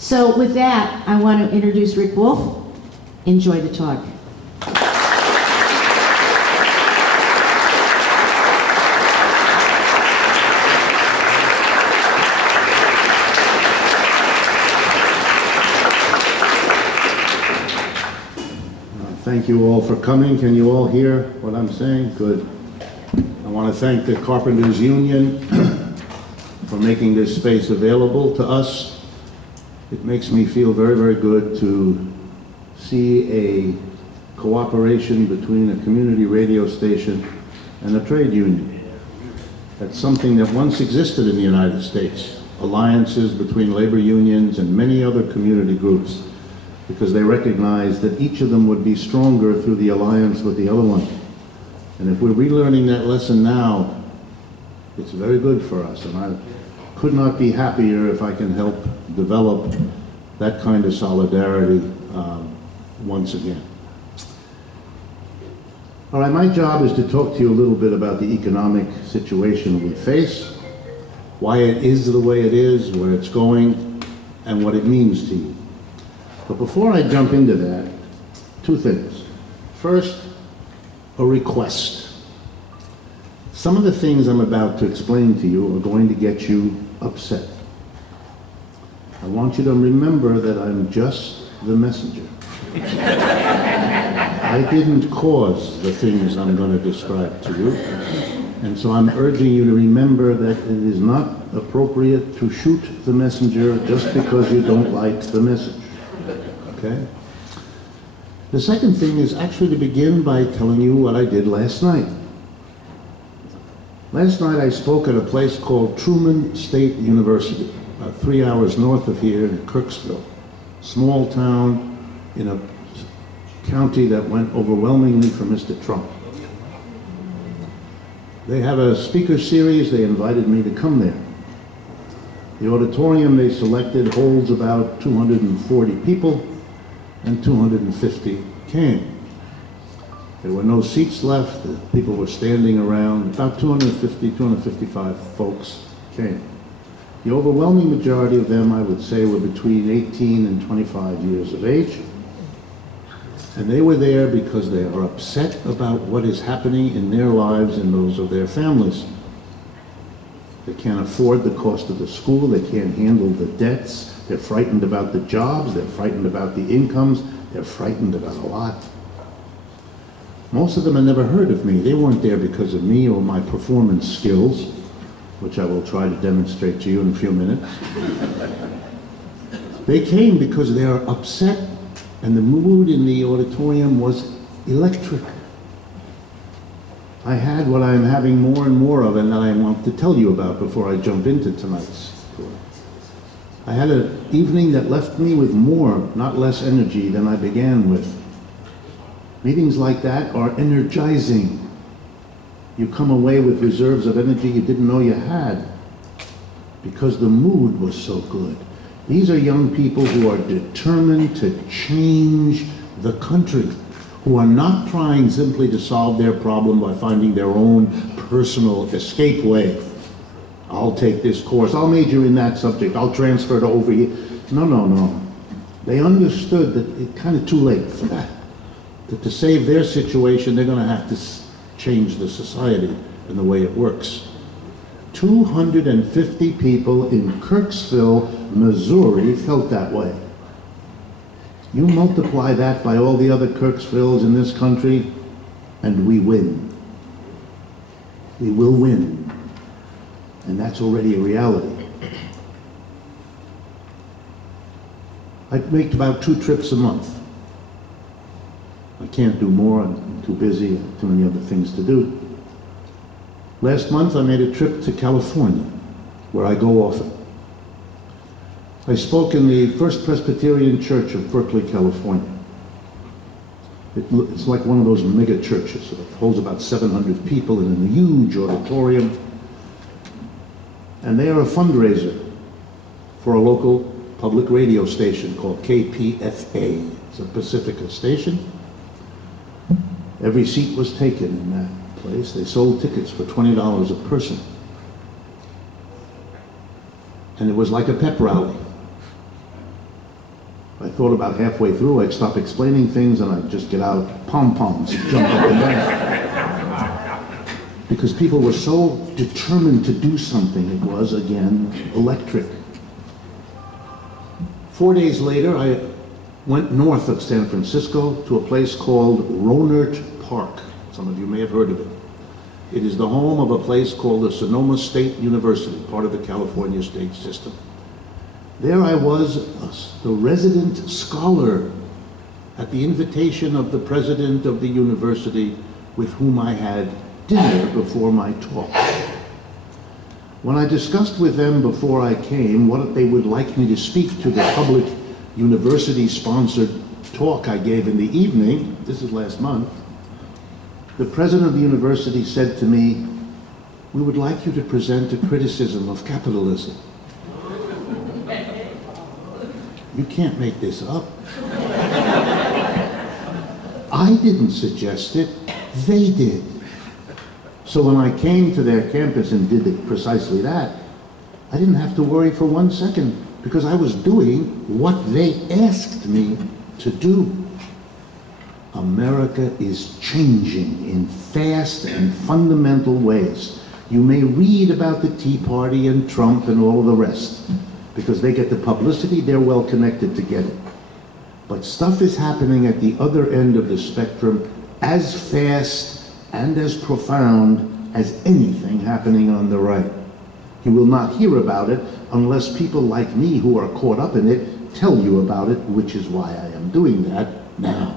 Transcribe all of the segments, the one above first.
So with that, I want to introduce Rick Wolff. Enjoy the talk. Thank you all for coming. Can you all hear what I'm saying? Good. I want to thank the Carpenters Union for making this space available to us. It makes me feel very, very good to see a cooperation between a community radio station and a trade union. That's something that once existed in the United States. Alliances between labor unions and many other community groups, because they recognized that each of them would be stronger through the alliance with the other one. And if we're relearning that lesson now, it's very good for us. And I could not be happier if I can help develop that kind of solidarity once again. All right, my job is to talk to you a little bit about the economic situation we face, why it is the way it is, where it's going, and what it means to you. But before I jump into that, two things. First, a request. Some of the things I'm about to explain to you are going to get you upset. I want you to remember that I'm just the messenger. I didn't cause the things I'm going to describe to you, and so I'm urging you to remember that it is not appropriate to shoot the messenger just because you don't like the message. Okay? The second thing is actually to begin by telling you what I did last night. Last night I spoke at a place called Truman State University, about 3 hours north of here in Kirksville, small town in a county that went overwhelmingly for Mr. Trump. They have a speaker series. They invited me to come there. The auditorium they selected holds about 240 people, and 250 came. There were no seats left. The people were standing around. About 250, 255 folks came. The overwhelming majority of them, I would say, were between 18 and 25 years of age. And they were there because they are upset about what is happening in their lives and those of their families. They can't afford the cost of the school. They can't handle the debts. They're frightened about the jobs. They're frightened about the incomes. They're frightened about a lot. Most of them had never heard of me. They weren't there because of me or my performance skills, which I will try to demonstrate to you in a few minutes. They came because they are upset, and the mood in the auditorium was electric. I had what I'm having more and more of, and that I want to tell you about before I jump into tonight's tour. I had an evening that left me with more, not less energy than I began with. Meetings like that are energizing. You come away with reserves of energy you didn't know you had because the mood was so good. These are young people who are determined to change the country, who are not trying simply to solve their problem by finding their own personal escape way. I'll take this course, I'll major in that subject, I'll transfer to over here. No, no, no. They understood that it's kind of too late for that. That to save their situation, they're going to have to change the society and the way it works. 250 people in Kirksville, Missouri felt that way. You multiply that by all the other Kirksvilles in this country, and we win. We will win. And that's already a reality. I make about 2 trips a month. I can't do more, I'm too busy, I have too many other things to do. Last month I made a trip to California, where I go often. I spoke in the First Presbyterian Church of Berkeley, California. It's like one of those mega churches. It holds about 700 people in a huge auditorium. And they are a fundraiser for a local public radio station called KKFI. It's a Pacifica station. Every seat was taken in that place. They sold tickets for $20 a person. And it was like a pep rally. thought about halfway through I'd stop explaining things and I'd just get out pom-poms and jump up and down. Because people were so determined to do something, it was, again, electric. 4 days later, I went north of San Francisco to a place called Rohnert Park. Some of you may have heard of it. It is the home of a place called the Sonoma State University, part of the California state system. There I was, the resident scholar, at the invitation of the president of the university, with whom I had dinner before my talk. When I discussed with them before I came what they would like me to speak to the public university-sponsored talk I gave in the evening, this is last month, the president of the university said to me, "We would like you to present a criticism of capitalism." You can't make this up. I didn't suggest it, they did. So when I came to their campus and did precisely that, I didn't have to worry for 1 second because I was doing what they asked me to do. America is changing in fast and fundamental ways. You may read about the Tea Party and Trump and all of the rest. Because they get the publicity, they're well connected to get it. But stuff is happening at the other end of the spectrum as fast and as profound as anything happening on the right. You will not hear about it unless people like me who are caught up in it tell you about it, which is why I am doing that now.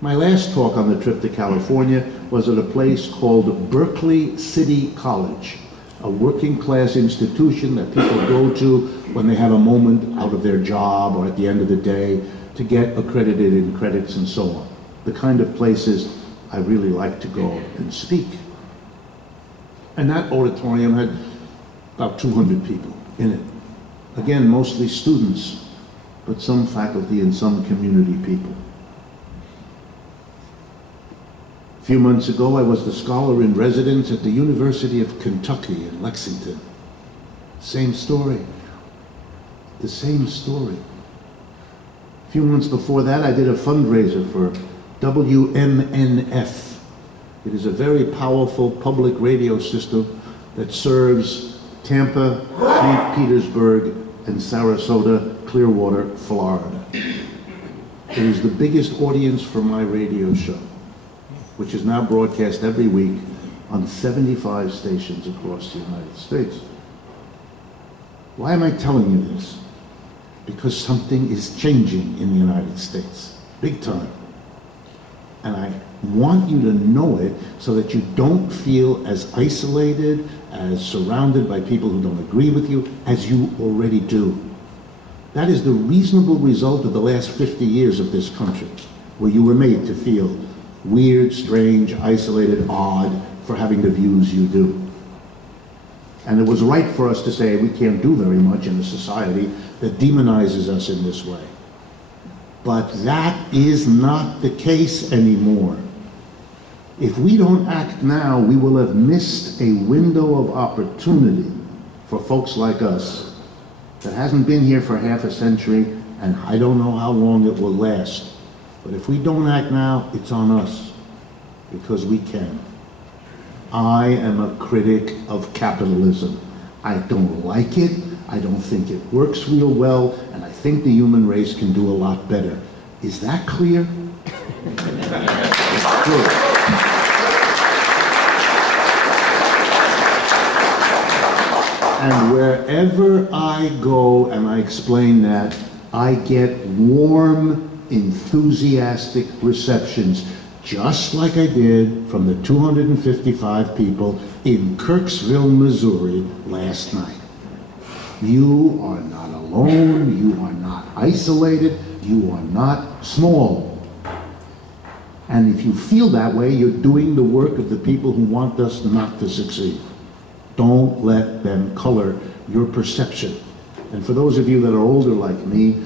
My last talk on the trip to California was at a place called Berkeley City College, a working class institution that people go to when they have a moment out of their job or at the end of the day to get accredited in credits and so on. The kind of places I really like to go and speak. And that auditorium had about 200 people in it. Again, mostly students, but some faculty and some community people. A few months ago, I was the scholar in residence at the University of Kentucky in Lexington. Same story. The same story. A few months before that, I did a fundraiser for WMNF. It is a very powerful public radio system that serves Tampa, St. Petersburg, and Sarasota, Clearwater, Florida. It is the biggest audience for my radio show, which is now broadcast every week on 75 stations across the United States. Why am I telling you this? Because something is changing in the United States, big time. And I want you to know it so that you don't feel as isolated, as surrounded by people who don't agree with you, as you already do. That is the reasonable result of the last 50 years of this country, where you were made to feel weird, strange, isolated, odd for having the views you do. And it was right for us to say we can't do very much in a society that demonizes us in this way. But that is not the case anymore. If we don't act now, we will have missed a window of opportunity for folks like us that hasn't been here for half a century, and I don't know how long it will last. But if we don't act now, it's on us, because we can. I am a critic of capitalism. I don't like it, I don't think it works real well, and I think the human race can do a lot better. Is that clear? Good. And wherever I go and I explain that, I get warm, enthusiastic receptions, just like I did from the 255 people in Kirksville, Missouri last night. You are not alone, you are not isolated, you are not small. And if you feel that way, you're doing the work of the people who want us not to succeed. Don't let them color your perception. And for those of you that are older like me,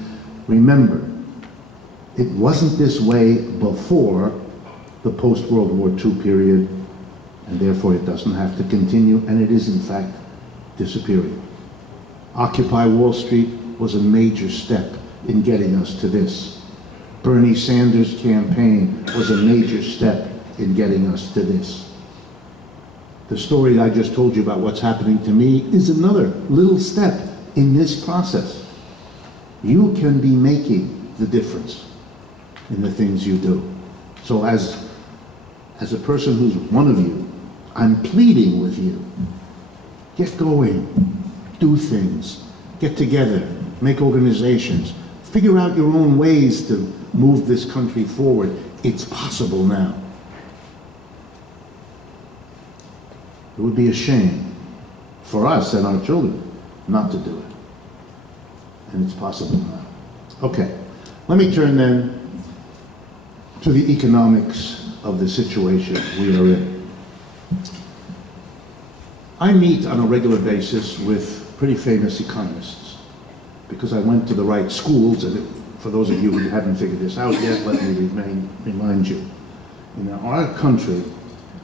remember, it wasn't this way before the post-World War II period, and therefore it doesn't have to continue, and it is in fact disappearing. Occupy Wall Street was a major step in getting us to this. Bernie Sanders' campaign was a major step in getting us to this. The story I just told you about what's happening to me is another little step in this process. You can be making the difference in the things you do. So as a person who's one of you, I'm pleading with you. Get going, do things, get together, make organizations, figure out your own ways to move this country forward. It's possible now. It would be a shame for us and our children not to do it. And it's possible now. Okay, let me turn then to the economics of the situation we are in. I meet on a regular basis with pretty famous economists because I went to the right schools, and for those of you who haven't figured this out yet, let me remind you. In our country,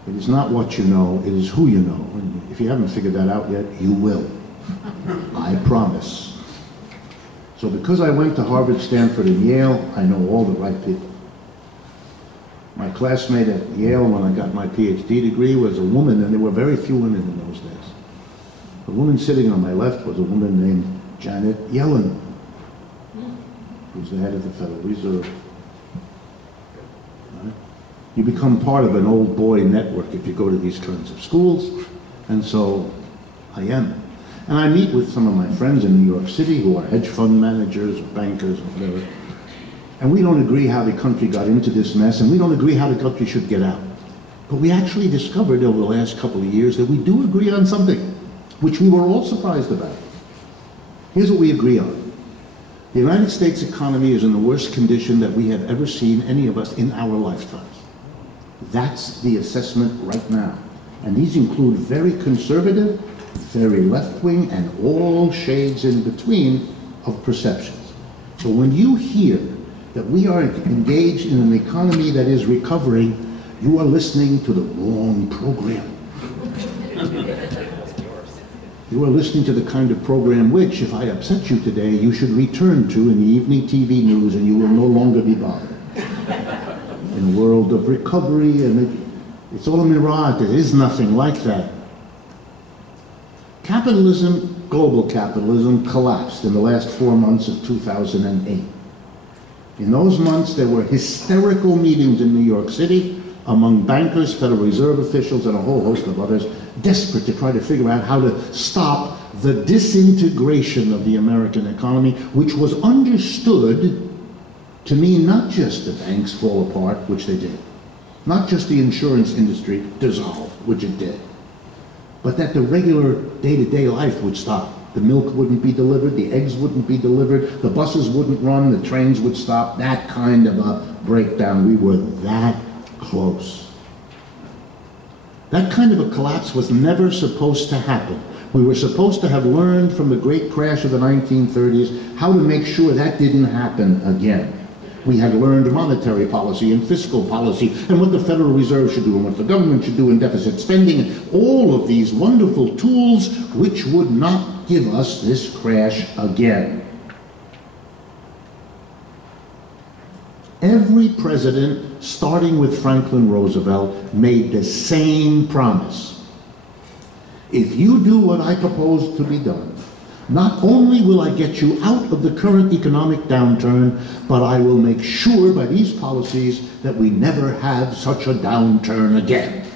it is not what you know, it is who you know. And if you haven't figured that out yet, you will. I promise. So because I went to Harvard, Stanford, and Yale, I know all the right people. My classmate at Yale when I got my PhD degree was a woman, and there were very few women in those days. The woman sitting on my left was a woman named Janet Yellen, who's the head of the Federal Reserve. Right? You become part of an old boy network if you go to these kinds of schools, and so I am. And I meet with some of my friends in New York City who are hedge fund managers or bankers or whatever, and we don't agree how the country got into this mess, and we don't agree how the country should get out. But we actually discovered over the last couple of years that we do agree on something, which we were all surprised about. Here's what we agree on. The United States economy is in the worst condition that we have ever seen, any of us, in our lifetimes. That's the assessment right now. And these include very conservative, very left-wing, and all shades in between of perceptions. So when you hear that we are engaged in an economy that is recovering, you are listening to the wrong program. You are listening to the kind of program which, if I upset you today, you should return to in the evening TV news, and you will no longer be bothered. In a world of recovery, and it's all a mirage. There is nothing like that. Capitalism, global capitalism, collapsed in the last 4 months of 2008. In those months, there were hysterical meetings in New York City among bankers, Federal Reserve officials, and a whole host of others, desperate to try to figure out how to stop the disintegration of the American economy, which was understood to mean not just the banks fall apart, which they did, not just the insurance industry dissolve, which it did, but that the regular day-to-day life would stop. The milk wouldn't be delivered, the eggs wouldn't be delivered, the buses wouldn't run, the trains would stop, that kind of a breakdown. We were that close. That kind of a collapse was never supposed to happen. We were supposed to have learned from the great crash of the 1930s how to make sure that didn't happen again. We had learned monetary policy and fiscal policy and what the Federal Reserve should do and what the government should do in deficit spending and all of these wonderful tools which would not give us this crash again. Every president, starting with Franklin Roosevelt, made the same promise. If you do what I propose to be done, not only will I get you out of the current economic downturn, but I will make sure by these policies that we never have such a downturn again.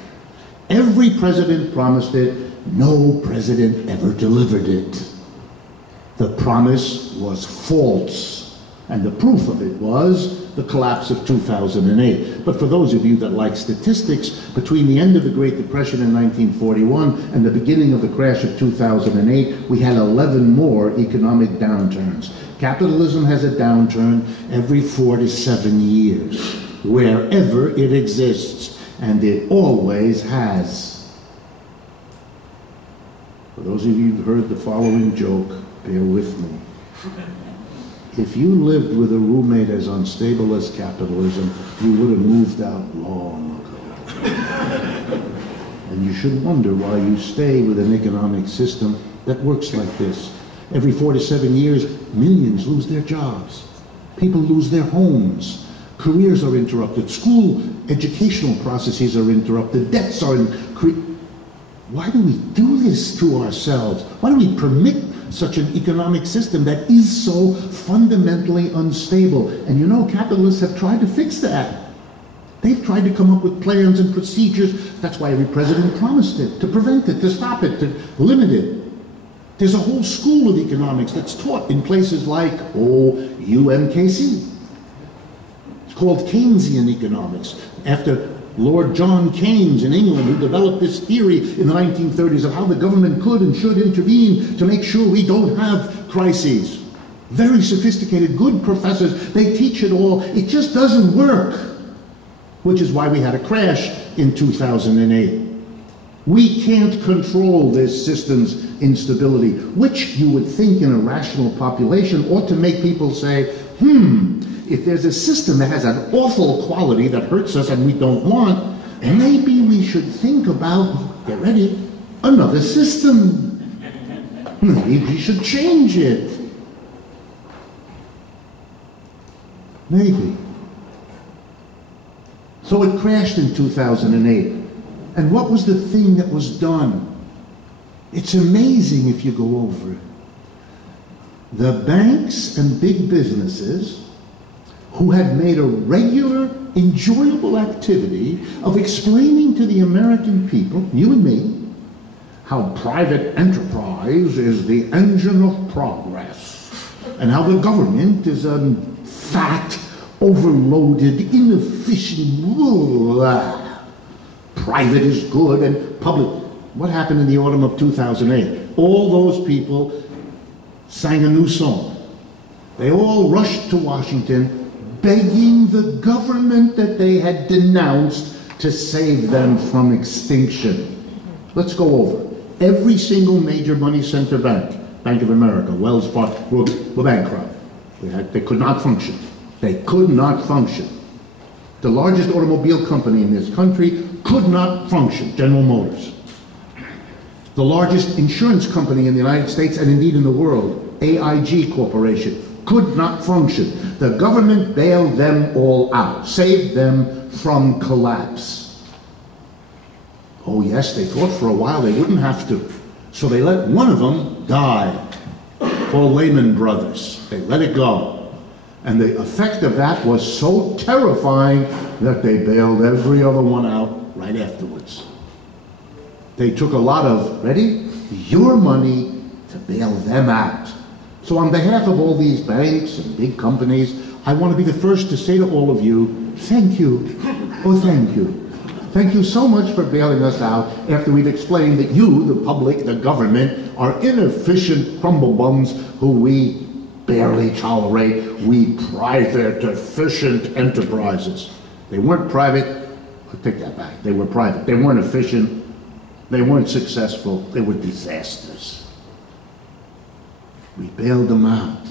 Every president promised it. No president ever delivered it. The promise was false, and the proof of it was the collapse of 2008. But for those of you that like statistics, between the end of the Great Depression in 1941 and the beginning of the crash of 2008, we had 11 more economic downturns. Capitalism has a downturn every 4 to 7 years, wherever it exists, and it always has. For those of you who've heard the following joke, bear with me. If you lived with a roommate as unstable as capitalism, you would have moved out long ago. And you should wonder why you stay with an economic system that works like this. Every 4 to 7 years, millions lose their jobs. People lose their homes. Careers are interrupted. School educational processes are interrupted. Debts are Why do we do this to ourselves? Why do we permit such an economic system that is so fundamentally unstable? And you know, capitalists have tried to fix that. They've tried to come up with plans and procedures. That's why every president promised it, to prevent it, to stop it, to limit it. There's a whole school of economics that's taught in places like, UMKC. It's called Keynesian economics, after Lord John Keynes in England, who developed this theory in the 1930s of how the government could and should intervene to make sure we don't have crises. Very sophisticated, good professors. They teach it all. It just doesn't work. Which is why we had a crash in 2008. We can't control this system's instability, which you would think in a rational population ought to make people say, if there's a system that has an awful quality that hurts us and we don't want, maybe we should think about, get ready, another system. Maybe we should change it. Maybe. So it crashed in 2008. And what was the thing that was done? It's amazing if you go over it. The banks and big businesses who had made a regular, enjoyable activity of explaining to the American people, you and me, how private enterprise is the engine of progress, and how the government is a fat, overloaded, inefficient, private is good and public. What happened in the autumn of 2008? All those people sang a new song. They all rushed to Washington begging the government that they had denounced to save them from extinction. Let's go over. Every single major money center bank, Bank of America, Wells Fargo, were bankrupt. They could not function. They could not function. The largest automobile company in this country could not function, General Motors. The largest insurance company in the United States and indeed in the world, AIG Corporation, could not function. The government bailed them all out, saved them from collapse. Oh yes, they thought for a while they wouldn't have to. So they let one of them die, called Lehman Brothers. They let it go. And the effect of that was so terrifying that they bailed every other one out right afterwards. They took a lot of, ready, your money to bail them out. So on behalf of all these banks and big companies, I want to be the first to say to all of you, thank you. Oh, thank you. Thank you so much for bailing us out after we've explained that you, the public, the government, are inefficient crumble-bums who we barely tolerate. We private, efficient enterprises. They weren't private. I'll take that back. They were private. They weren't efficient. They weren't successful. They were disasters. We bailed them out.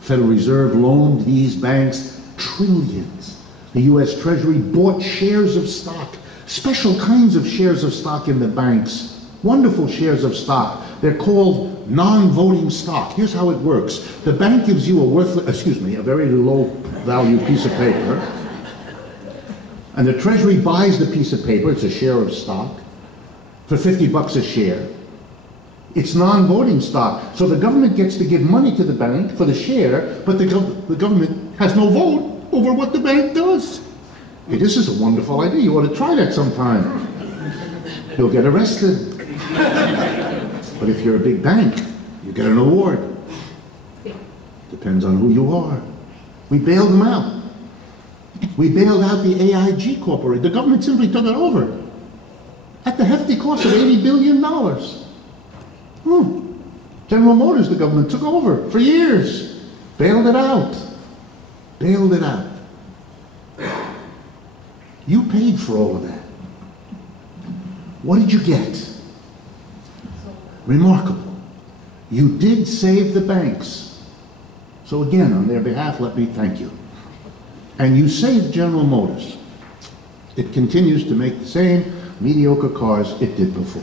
Federal Reserve loaned these banks trillions. The U.S. Treasury bought shares of stock, special kinds of shares of stock in the banks, wonderful shares of stock. They're called non-voting stock. Here's how it works. The bank gives you a very low value piece of paper, and the Treasury buys the piece of paper, it's a share of stock, for $50 a share. It's non-voting stock. So the government gets to give money to the bank for the share, but the government has no vote over what the bank does. Hey, this is a wonderful idea. You ought to try that sometime. You'll get arrested. But if you're a big bank, you get an award. Depends on who you are. We bailed them out. We bailed out the AIG Corporation. The government simply took it over at the hefty cost of $80 billion. General Motors, the government took over for years. Bailed it out. Bailed it out. You paid for all of that. What did you get? Remarkable. You did save the banks. So again, on their behalf, let me thank you. And you saved General Motors. It continues to make the same mediocre cars it did before.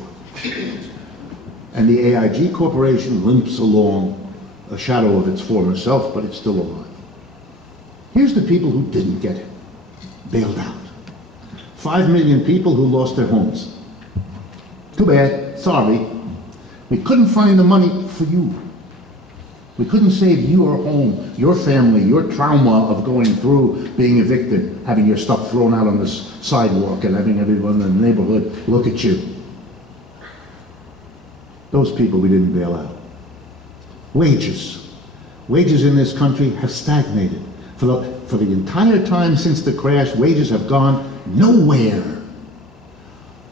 And the AIG Corporation limps along, a shadow of its former self, but it's still alive. Here's the people who didn't get it, bailed out. 5 million people who lost their homes. Too bad, sorry. We couldn't find the money for you. We couldn't save your home, your family, your trauma of going through being evicted, having your stuff thrown out on the sidewalk and having everyone in the neighborhood look at you. Those people we didn't bail out. Wages. Wages in this country have stagnated. For the entire time since the crash, wages have gone nowhere.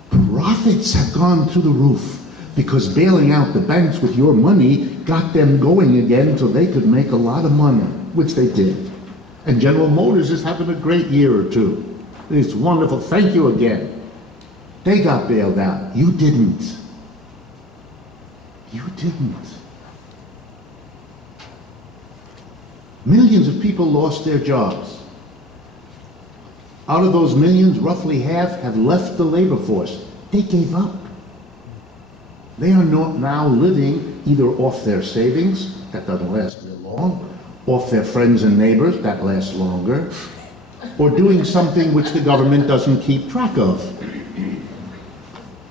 Profits have gone through the roof because bailing out the banks with your money got them going again so they could make a lot of money, which they did. And General Motors is having a great year or two. It's wonderful. Thank you again. They got bailed out. You didn't. You didn't. Millions of people lost their jobs. Out of those millions, roughly half have left the labor force. They gave up. They are not now living either off their savings, that doesn't last very long, off their friends and neighbors, that lasts longer, or doing something which the government doesn't keep track of.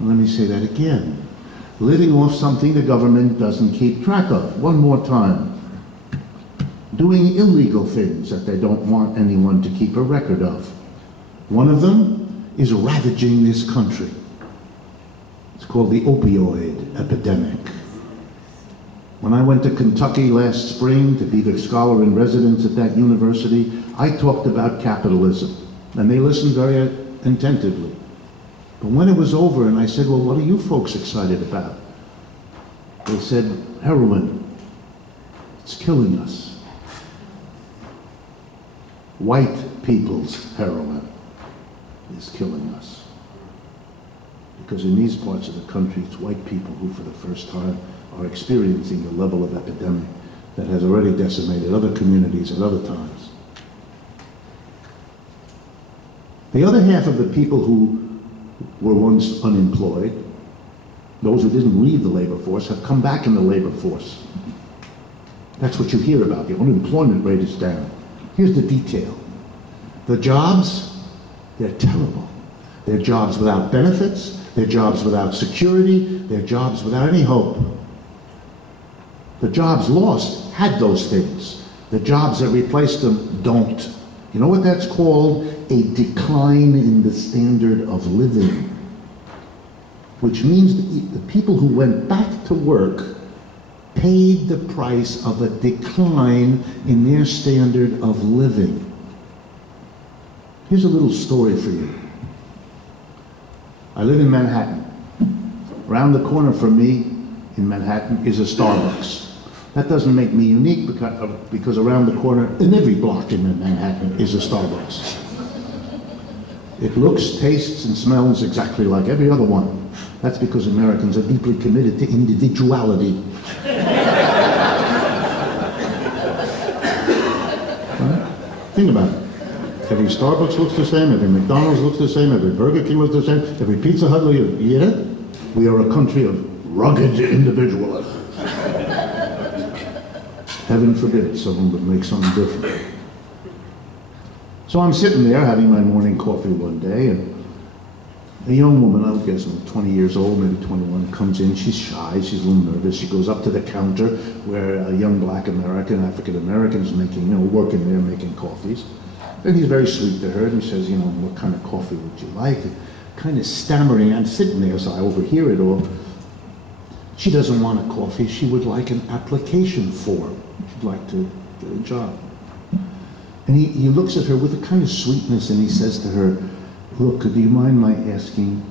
Let me say that again. Living off something the government doesn't keep track of. One more time. Doing illegal things that they don't want anyone to keep a record of. One of them is ravaging this country. It's called the opioid epidemic. When I went to Kentucky last spring to be the scholar in residence at that university, I talked about capitalism, and they listened very attentively. But when it was over and I said, well, what are you folks excited about? They said, heroin. It's killing us. White people's heroin is killing us. Because in these parts of the country, it's white people who, for the first time, are experiencing a level of epidemic that has already decimated other communities at other times. The other half of the people who were once unemployed, those who didn't leave the labor force, have come back in the labor force. That's what you hear about. The unemployment rate is down. Here's the detail. The jobs, they're terrible. They're jobs without benefits, they're jobs without security, they're jobs without any hope. The jobs lost had those things. The jobs that replaced them don't. You know what that's called? A decline in the standard of living. Which means that the people who went back to work paid the price of a decline in their standard of living. Here's a little story for you. I live in Manhattan. Around the corner from me in Manhattan is a Starbucks. That doesn't make me unique because around the corner in every block in Manhattan is a Starbucks. It looks, tastes, and smells exactly like every other one. That's because Americans are deeply committed to individuality. Right? Think about it. Every Starbucks looks the same, every McDonald's looks the same, every Burger King looks the same, every Pizza Hut looks the same. You get it? We are a country of rugged individualism. Heaven forbid someone would make something different. So I'm sitting there having my morning coffee one day, and a young woman, I would guess 20 years old, maybe 21, comes in. She's shy, she's a little nervous. She goes up to the counter where a young black American, African American is making, working there making coffees. And he's very sweet to her, and he says, what kind of coffee would you like? And kind of stammering, I'm sitting there, so I overhear it all. She doesn't want a coffee, she would like an application form. She'd like to get a job. And he looks at her with a kind of sweetness, and he says to her, look, do you mind my asking,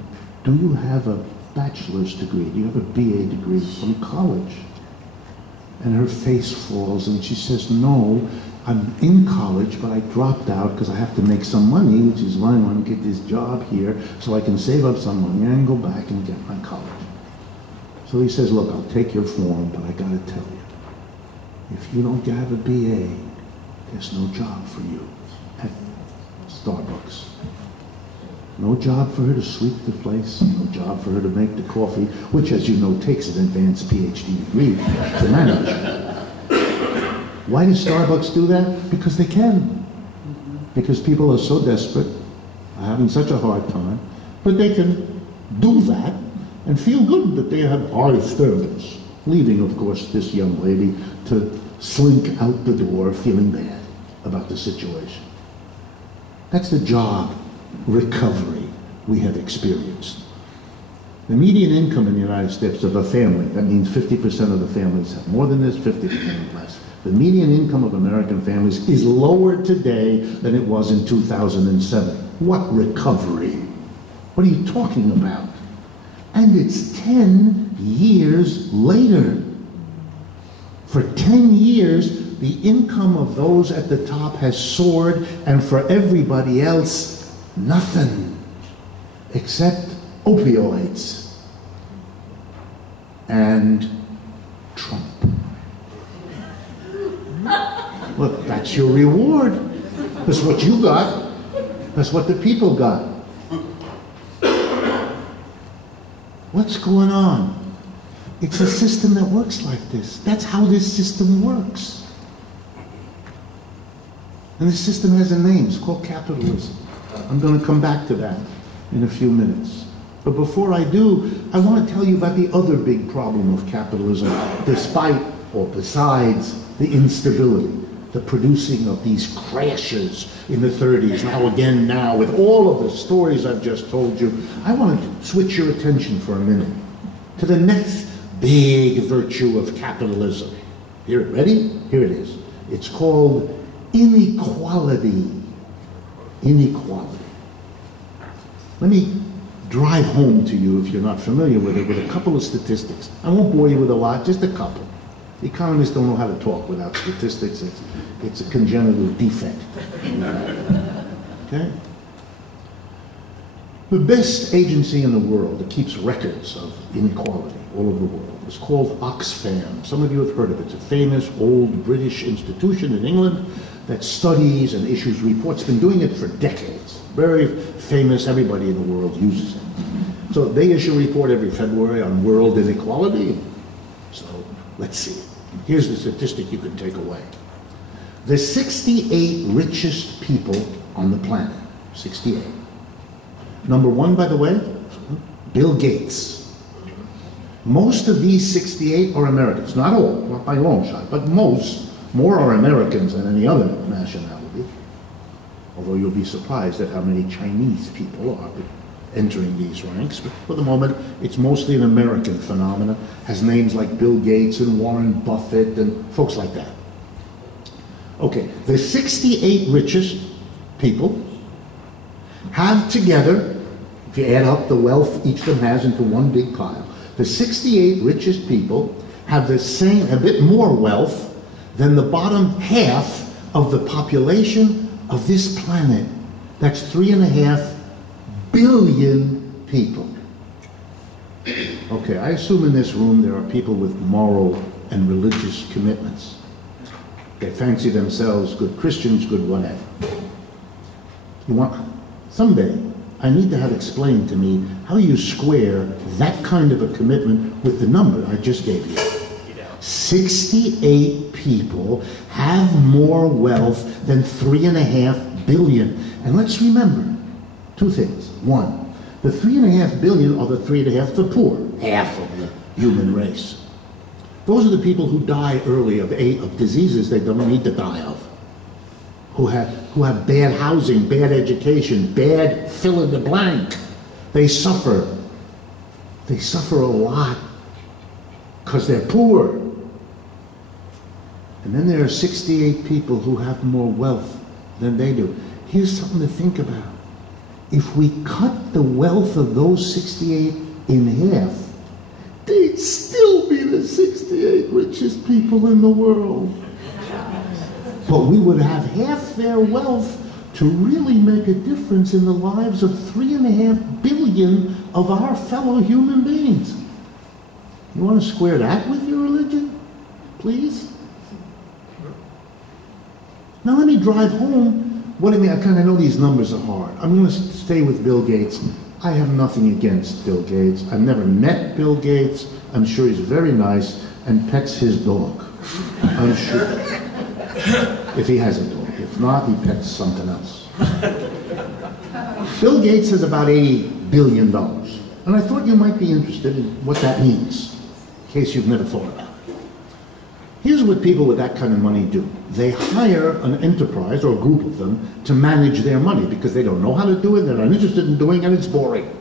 do you have a bachelor's degree? Do you have a BA degree from college? And her face falls, and she says, no, I'm in college, but I dropped out because I have to make some money, which is why I want to get this job here so I can save up some money and go back and get my college. So he says, look, I'll take your form, but I got to tell you, if you don't have a BA, there's no job for you at Starbucks. No job for her to sweep the place, no job for her to make the coffee, which, as you know, takes an advanced PhD degree to manage. Why does Starbucks do that? Because they can. because people are so desperate, are having such a hard time, but they can do that and feel good that they have high standards, leaving, of course, this young lady to slink out the door feeling bad about the situation. That's the job recovery we have experienced. The median income in the United States of a family, that means 50% of the families have more than this, 50% less. The median income of American families is lower today than it was in 2007. What recovery? What are you talking about? And it's 10 years later. For 10 years, the income of those at the top has soared, and for everybody else, nothing except opioids and Trump. Well, that's your reward. That's what you got. That's what the people got. What's going on? It's a system that works like this. That's how this system works. And this system has a name. It's called capitalism. I'm going to come back to that in a few minutes. But before I do, I want to tell you about the other big problem of capitalism, despite or besides the instability, the producing of these crashes in the 30s, now with all of the stories I've just told you. I want to switch your attention for a minute to the next big virtue of capitalism. Here, ready? Here it is. It's called inequality. Inequality. Let me drive home to you, if you're not familiar with it, with a couple of statistics. I won't bore you with a lot, just a couple. The economists don't know how to talk without statistics. It's a congenital defect. Okay? The best agency in the world that keeps records of inequality all over the world is called Oxfam. Some of you have heard of it. It's a famous old British institution in England that studies and issues reports. It's been doing it for decades. Very famous. Everybody in the world uses it. So they issue a report every February on world inequality. So let's see. Here's the statistic you can take away. The 68 richest people on the planet, 68. Number one, by the way, Bill Gates. Most of these 68 are Americans. Not all, not by a long shot, but most, more are Americans than any other nationality. Although you'll be surprised at how many Chinese people are entering these ranks. But for the moment, it's mostly an American phenomenon. Has names like Bill Gates and Warren Buffett and folks like that. Okay, the 68 richest people have together, if you add up the wealth each of them has into one big pile, the 68 richest people have the same, a bit more wealth than the bottom half of the population of this planet. That's 3.5 billion people. Okay, I assume in this room there are people with moral and religious commitments. They fancy themselves good Christians, good whatever. You want, someday, I need to have explained to me how you square that kind of a commitment with the number I just gave you. 68 people have more wealth than 3.5 billion. And let's remember two things. One, the 3.5 billion are the 3.5 the poor, half of the human race. Those are the people who die early of diseases they don't need to die of. Who have bad housing, bad education, bad fill in the blank. They suffer. They suffer a lot because they're poor. And then there are 68 people who have more wealth than they do. Here's something to think about. If we cut the wealth of those 68 in half, they'd still be the 68 richest people in the world. But we would have half their wealth to really make a difference in the lives of 3.5 billion of our fellow human beings. You want to square that with your religion? Please? Now let me drive home. What I mean, I kind of know these numbers are hard. I'm going to stay with Bill Gates. I have nothing against Bill Gates. I've never met Bill Gates. I'm sure he's very nice and pets his dog. I'm sure. If he has a dog. If not, he pets something else. Bill Gates has about $80 billion. And I thought you might be interested in what that means, in case you've never thought about it. Here's what people with that kind of money do. They hire an enterprise, or a group of them, to manage their money because they don't know how to do it, they're not interested in doing it, and it's boring.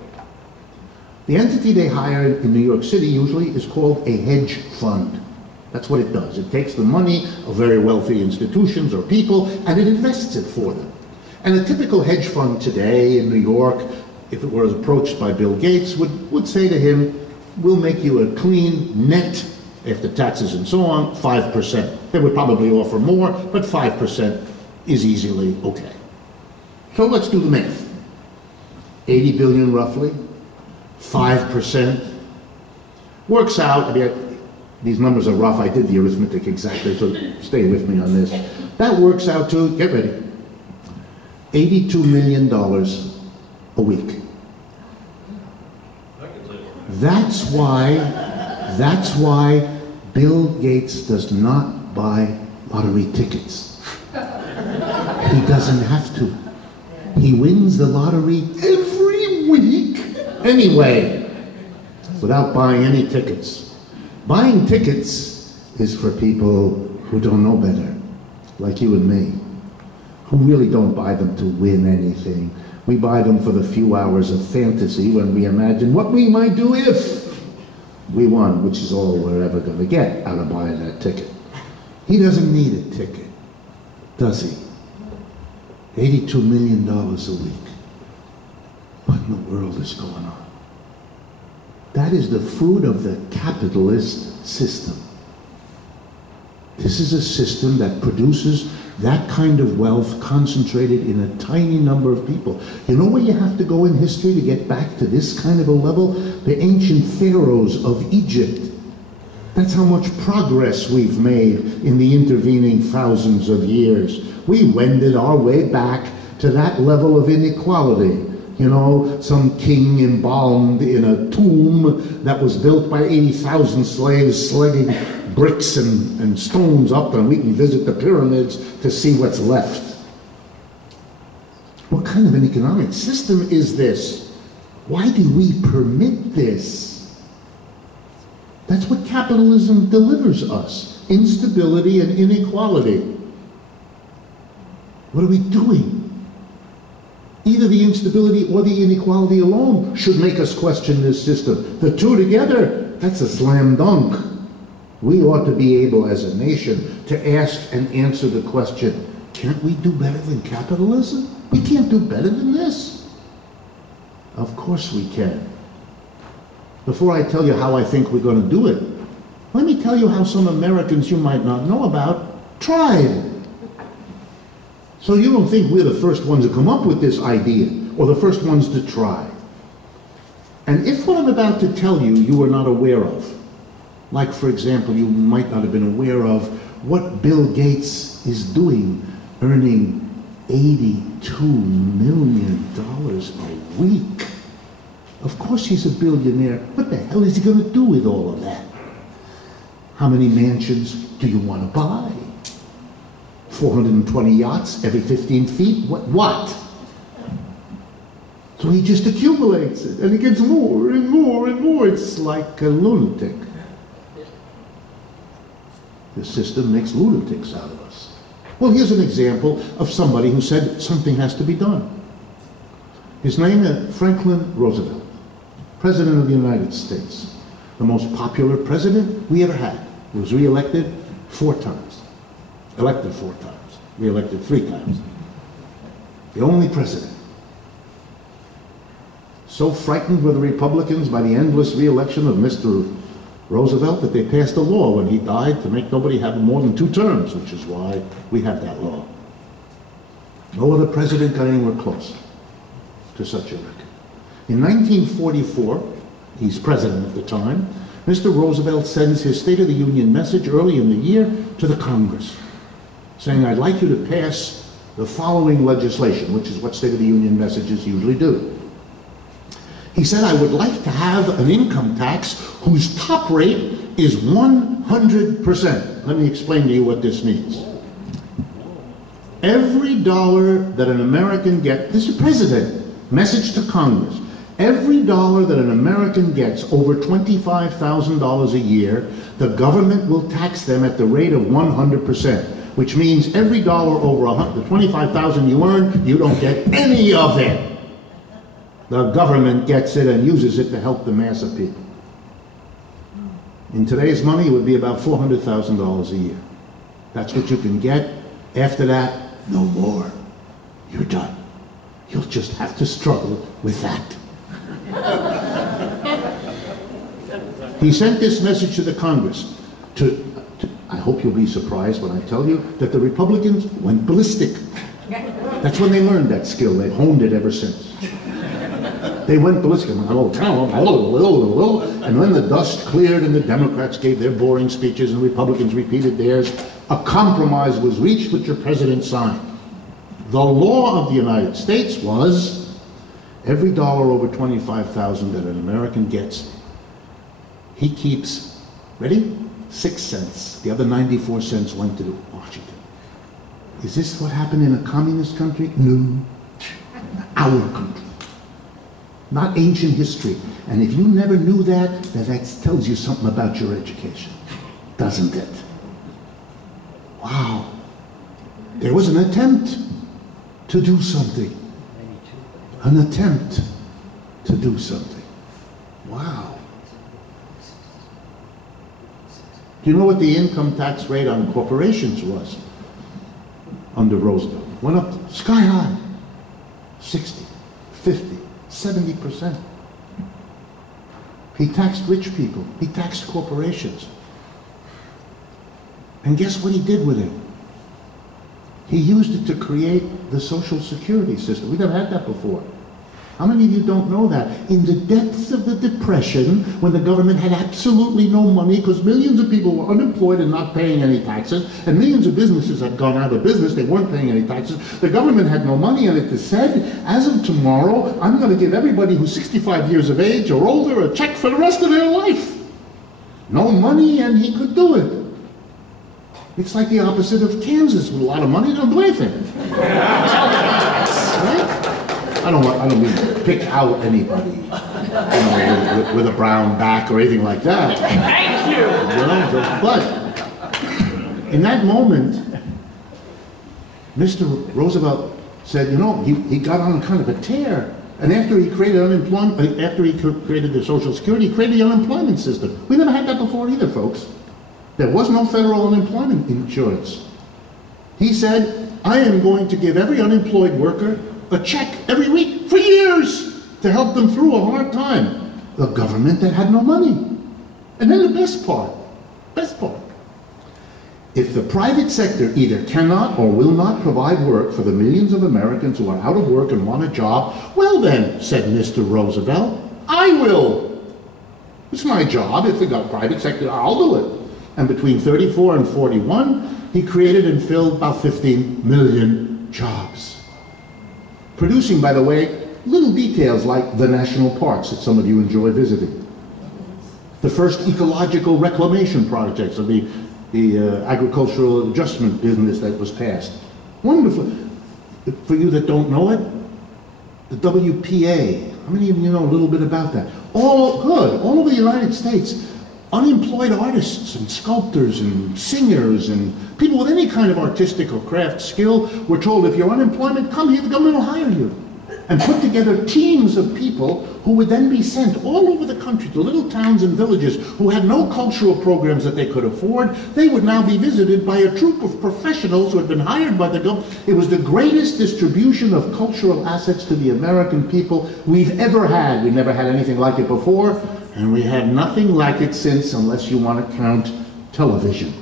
The entity they hire in New York City usually is called a hedge fund. That's what it does. It takes the money of very wealthy institutions or people and it invests it for them. And a typical hedge fund today in New York, if it were approached by Bill Gates, would say to him, we'll make you a clean net, after taxes and so on, 5%. They would probably offer more, but 5% is easily okay. So let's do the math. 80 billion roughly, 5%. Works out, I mean, these numbers are rough, I did the arithmetic exactly, so stay with me on this. That works out to, get ready, $82 million a week. That's why Bill Gates does not buy lottery tickets. He doesn't have to. He wins the lottery every week anyway, without buying any tickets. Buying tickets is for people who don't know better, like you and me, who really don't buy them to win anything. We buy them for the few hours of fantasy when we imagine what we might do if we won, which is all we're ever going to get out of buying that ticket. He doesn't need a ticket, does he? $82 million a week. What in the world is going on? That is the fruit of the capitalist system. This is a system that produces that kind of wealth concentrated in a tiny number of people. You know where you have to go in history to get back to this kind of a level? The ancient pharaohs of Egypt. That's how much progress we've made in the intervening thousands of years. We wended our way back to that level of inequality. You know, some king embalmed in a tomb that was built by 80,000 slaves slugging bricks and stones up, and we can visit the pyramids to see what's left. What kind of an economic system is this? Why do we permit this? That's what capitalism delivers us, instability and inequality. What are we doing? Either the instability or the inequality alone should make us question this system. The two together, that's a slam dunk. We ought to be able as a nation to ask and answer the question, can't we do better than capitalism? We can't do better than this. Of course we can. Before I tell you how I think we're going to do it, let me tell you how some Americans you might not know about tried. So you don't think we're the first ones to come up with this idea, or the first ones to try. And if what I'm about to tell you, you are not aware of, like for example, you might not have been aware of what Bill Gates is doing, earning $82 million a week. Of course he's a billionaire. What the hell is he going to do with all of that? How many mansions do you want to buy? 420 yachts every 15 feet? What? So he just accumulates it, and he gets more and more and more. It's like a lunatic. The system makes lunatics out of us. Well, here's an example of somebody who said something has to be done. His name is Franklin Roosevelt, President of the United States, the most popular president we ever had. He was re-elected 4 times. Elected 4 times, re-elected 3 times. The only president. So frightened were the Republicans by the endless re-election of Mr. Roosevelt that they passed a law when he died to make nobody have more than 2 terms, which is why we have that law. No other president got anywhere close to such a record. In 1944, he's president at the time, Mr. Roosevelt sends his State of the Union message early in the year to the Congress, saying, I'd like you to pass the following legislation, which is what State of the Union messages usually do. He said, I would like to have an income tax whose top rate is 100%. Let me explain to you what this means. every dollar that an American gets, this is President, message to Congress, every dollar that an American gets over $25,000 a year, the government will tax them at the rate of 100%, which means every dollar over $25,000 you earn, you don't get any of it. The government gets it and uses it to help the mass of people. In today's money, it would be about $400,000 a year. That's what you can get. After that, no more. You're done. You'll just have to struggle with that. He sent this message to the Congress. I hope you'll be surprised when I tell you that the Republicans went ballistic. That's when they learned that skill. They've honed it ever since. They went ballistic. And when the dust cleared and the Democrats gave their boring speeches and Republicans repeated theirs, a compromise was reached which the president signed. The law of the United States was every dollar over $25,000 that an American gets, he keeps, ready? 6 cents. The other 94 cents went to Washington. Is this what happened in a communist country? No. Our country. Not ancient history. And if you never knew that, then that tells you something about your education. Doesn't it? Wow. There was an attempt to do something. An attempt to do something. Wow. Do you know what the income tax rate on corporations was under Roosevelt? Went up sky high. 60, 50, 70%. He taxed rich people. He taxed corporations. And guess what he did with it? He used it to create the Social Security system. We never had that before. How many of you don't know that? In the depths of the Depression, when the government had absolutely no money because millions of people were unemployed and not paying any taxes, and millions of businesses had gone out of business, they weren't paying any taxes, the government had no money, and it said, as of tomorrow, I'm going to give everybody who's 65 years of age or older a check for the rest of their life. No money, and he could do it. It's like the opposite of Kansas with a lot of money, don't do anything. Right? I don't mean to pick out anybody, you know, with a brown back or anything like that. Thank you. But in that moment, Mr. Roosevelt said, you know, he got on kind of a tear. And after he created unemployment, after he created the Social Security, he created the unemployment system. We never had that before either, folks. There was no federal unemployment insurance. He said, I am going to give every unemployed worker a check every week for years to help them through a hard time. The government that had no money. And then the best part. If the private sector either cannot or will not provide work for the millions of Americans who are out of work and want a job, well then, said Mr. Roosevelt, I will. It's my job. If we got private sector, I'll do it. And between 34 and 41, he created and filled about 15 million jobs. Producing, by the way, little details like the national parks that some of you enjoy visiting. The first ecological reclamation projects of the agricultural adjustment business that was passed. Wonderful. For you that don't know it, the WPA. How many of you know a little bit about that? All over the United States. Unemployed artists and sculptors and singers and people with any kind of artistic or craft skill were told, if you're unemployed, come here, the government will hire you. And put together teams of people who would then be sent all over the country to little towns and villages who had no cultural programs that they could afford. They would now be visited by a troupe of professionals who had been hired by the government. It was the greatest distribution of cultural assets to the American people we've ever had. We never had anything like it before. And we had nothing like it since, unless you want to count television.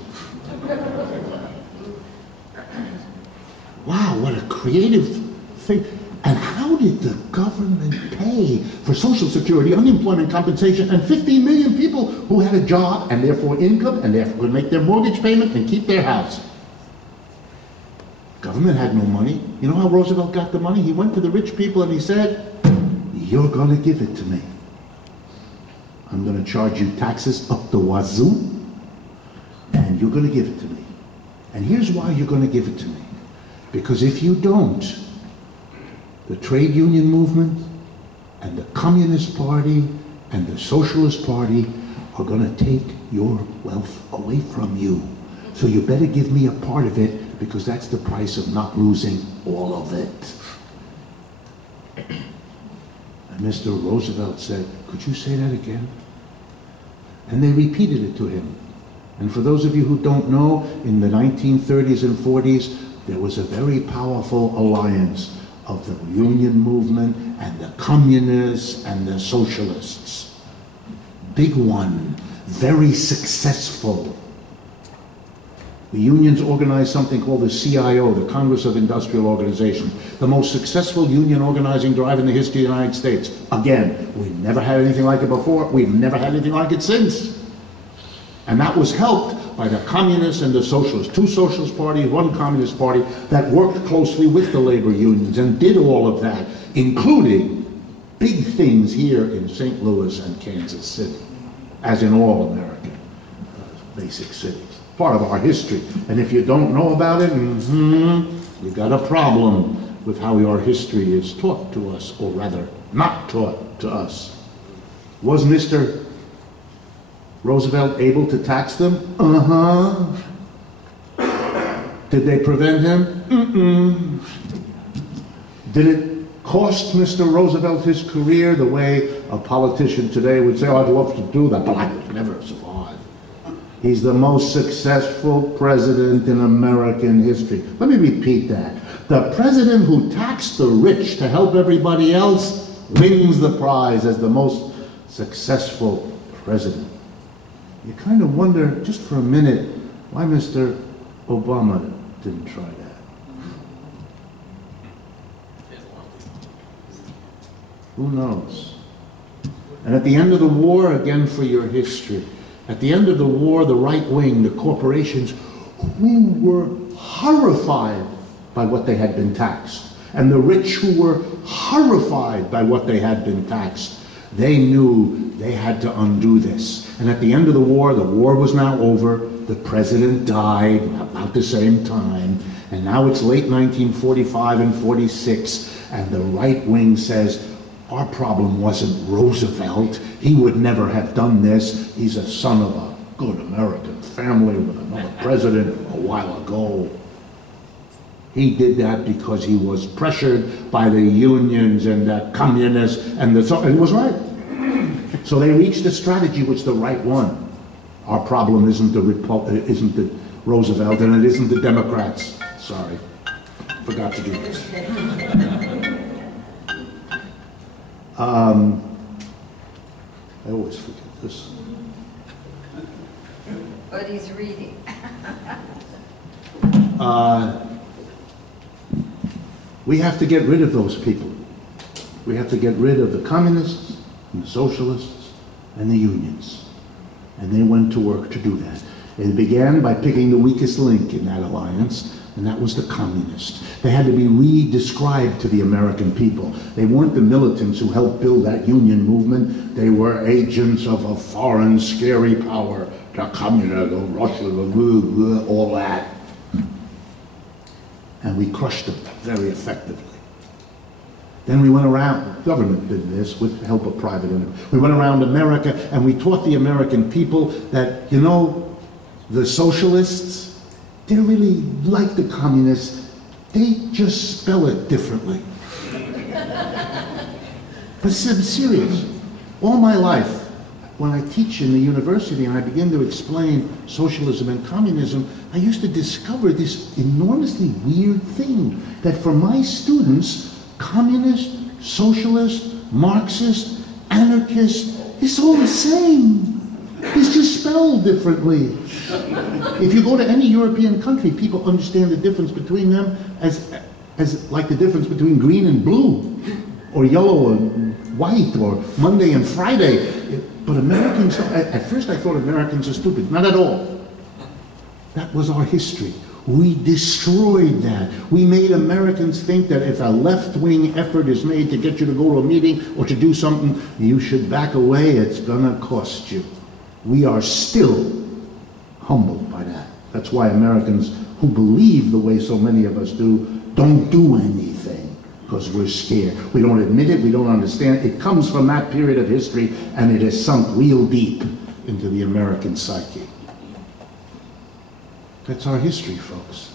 Wow, what a creative thing. And how did the government pay for Social Security, unemployment compensation, and 15 million people who had a job and therefore income and therefore could make their mortgage payment and keep their house? Government had no money. You know how Roosevelt got the money? He went to the rich people and he said, you're going to give it to me. I'm going to charge you taxes up the wazoo, and you're going to give it to me. And here's why you're going to give it to me. Because if you don't, the trade union movement and the Communist Party and the Socialist Party are going to take your wealth away from you. So you better give me a part of it, because that's the price of not losing all of it. And Mr. Roosevelt said, "Could you say that again?" And they repeated it to him. And for those of you who don't know, in the 1930s and 40s, there was a very powerful alliance of the union movement and the communists and the socialists. Big one, very successful. The unions organized something called the CIO, the Congress of Industrial Organization, the most successful union organizing drive in the history of the United States. Again, we've never had anything like it before. We've never had anything like it since. And that was helped by the communists and the socialists. Two socialist parties, one communist party that worked closely with the labor unions and did all of that, including big things here in St. Louis and Kansas City, as in all American basic cities. Part of our history. And if you don't know about it, you got a problem with how our history is taught to us, or rather, not taught to us. Was Mr. Roosevelt able to tax them? Did they prevent him? Did it cost Mr. Roosevelt his career the way a politician today would say, "Oh, I'd love to do that, but I would never survive"? He's the most successful president in American history. Let me repeat that. The president who taxed the rich to help everybody else wins the prize as the most successful president. You kind of wonder, just for a minute, why Mr. Obama didn't try that. Who knows? And at the end of the war, again for your history, at the end of the war, the right wing, the corporations, who were horrified by what they had been taxed, and the rich who were horrified by what they had been taxed, they knew they had to undo this. And at the end of the war was now over, the president died about the same time, and now it's late 1945 and 46, and the right wing says, our problem wasn't Roosevelt. He would never have done this. He's a son of a good American family with another president a while ago. He did that because he was pressured by the unions and the communists, and he was right. So they reached a strategy which the right won. Our problem isn't the Roosevelt, and it isn't the Democrats. Sorry, forgot to do this. I always forget this. But he's reading. We have to get rid of those people. We have to get rid of the communists and the socialists and the unions. And they went to work to do that. It began by picking the weakest link in that alliance, and that was the communists. They had to be re-described to the American people. They weren't the militants who helped build that union movement. They were agents of a foreign, scary power, the communism, Russia, all that. And we crushed them very effectively. Then we went around, the government did this with the help of private industry. We went around America and we taught the American people that, you know, the socialists, they're really like the communists, they just spell it differently. But I'm serious. All my life, when I teach in the university and I begin to explain socialism and communism, I used to discover this enormously weird thing, that for my students, communist, socialist, Marxist, anarchist, it's all the same. It's just spelled differently. If you go to any European country, people understand the difference between them as like the difference between green and blue, or yellow and white, or Monday and Friday. But Americans, at first I thought Americans are stupid. Not at all. That was our history. We destroyed that. We made Americans think that if a left-wing effort is made to get you to go to a meeting or to do something, you should back away. It's gonna cost you. We are still humbled by that. That's why Americans who believe the way so many of us do don't do anything because we're scared. We don't admit it, we don't understand. It comes from that period of history, and it has sunk real deep into the American psyche. That's our history, folks.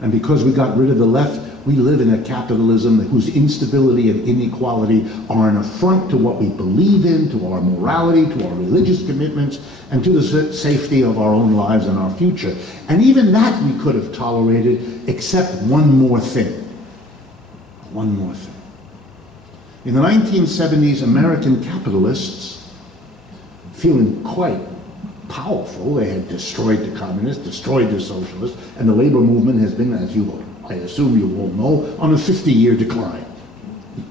And because we got rid of the left, we live in a capitalism whose instability and inequality are an affront to what we believe in, to our morality, to our religious commitments, and to the safety of our own lives and our future. And even that we could have tolerated, except one more thing. One more thing. In the 1970s, American capitalists, feeling quite powerful, they had destroyed the communists, destroyed the socialists, and the labor movement has been, as I assume you all know, on a 50-year decline,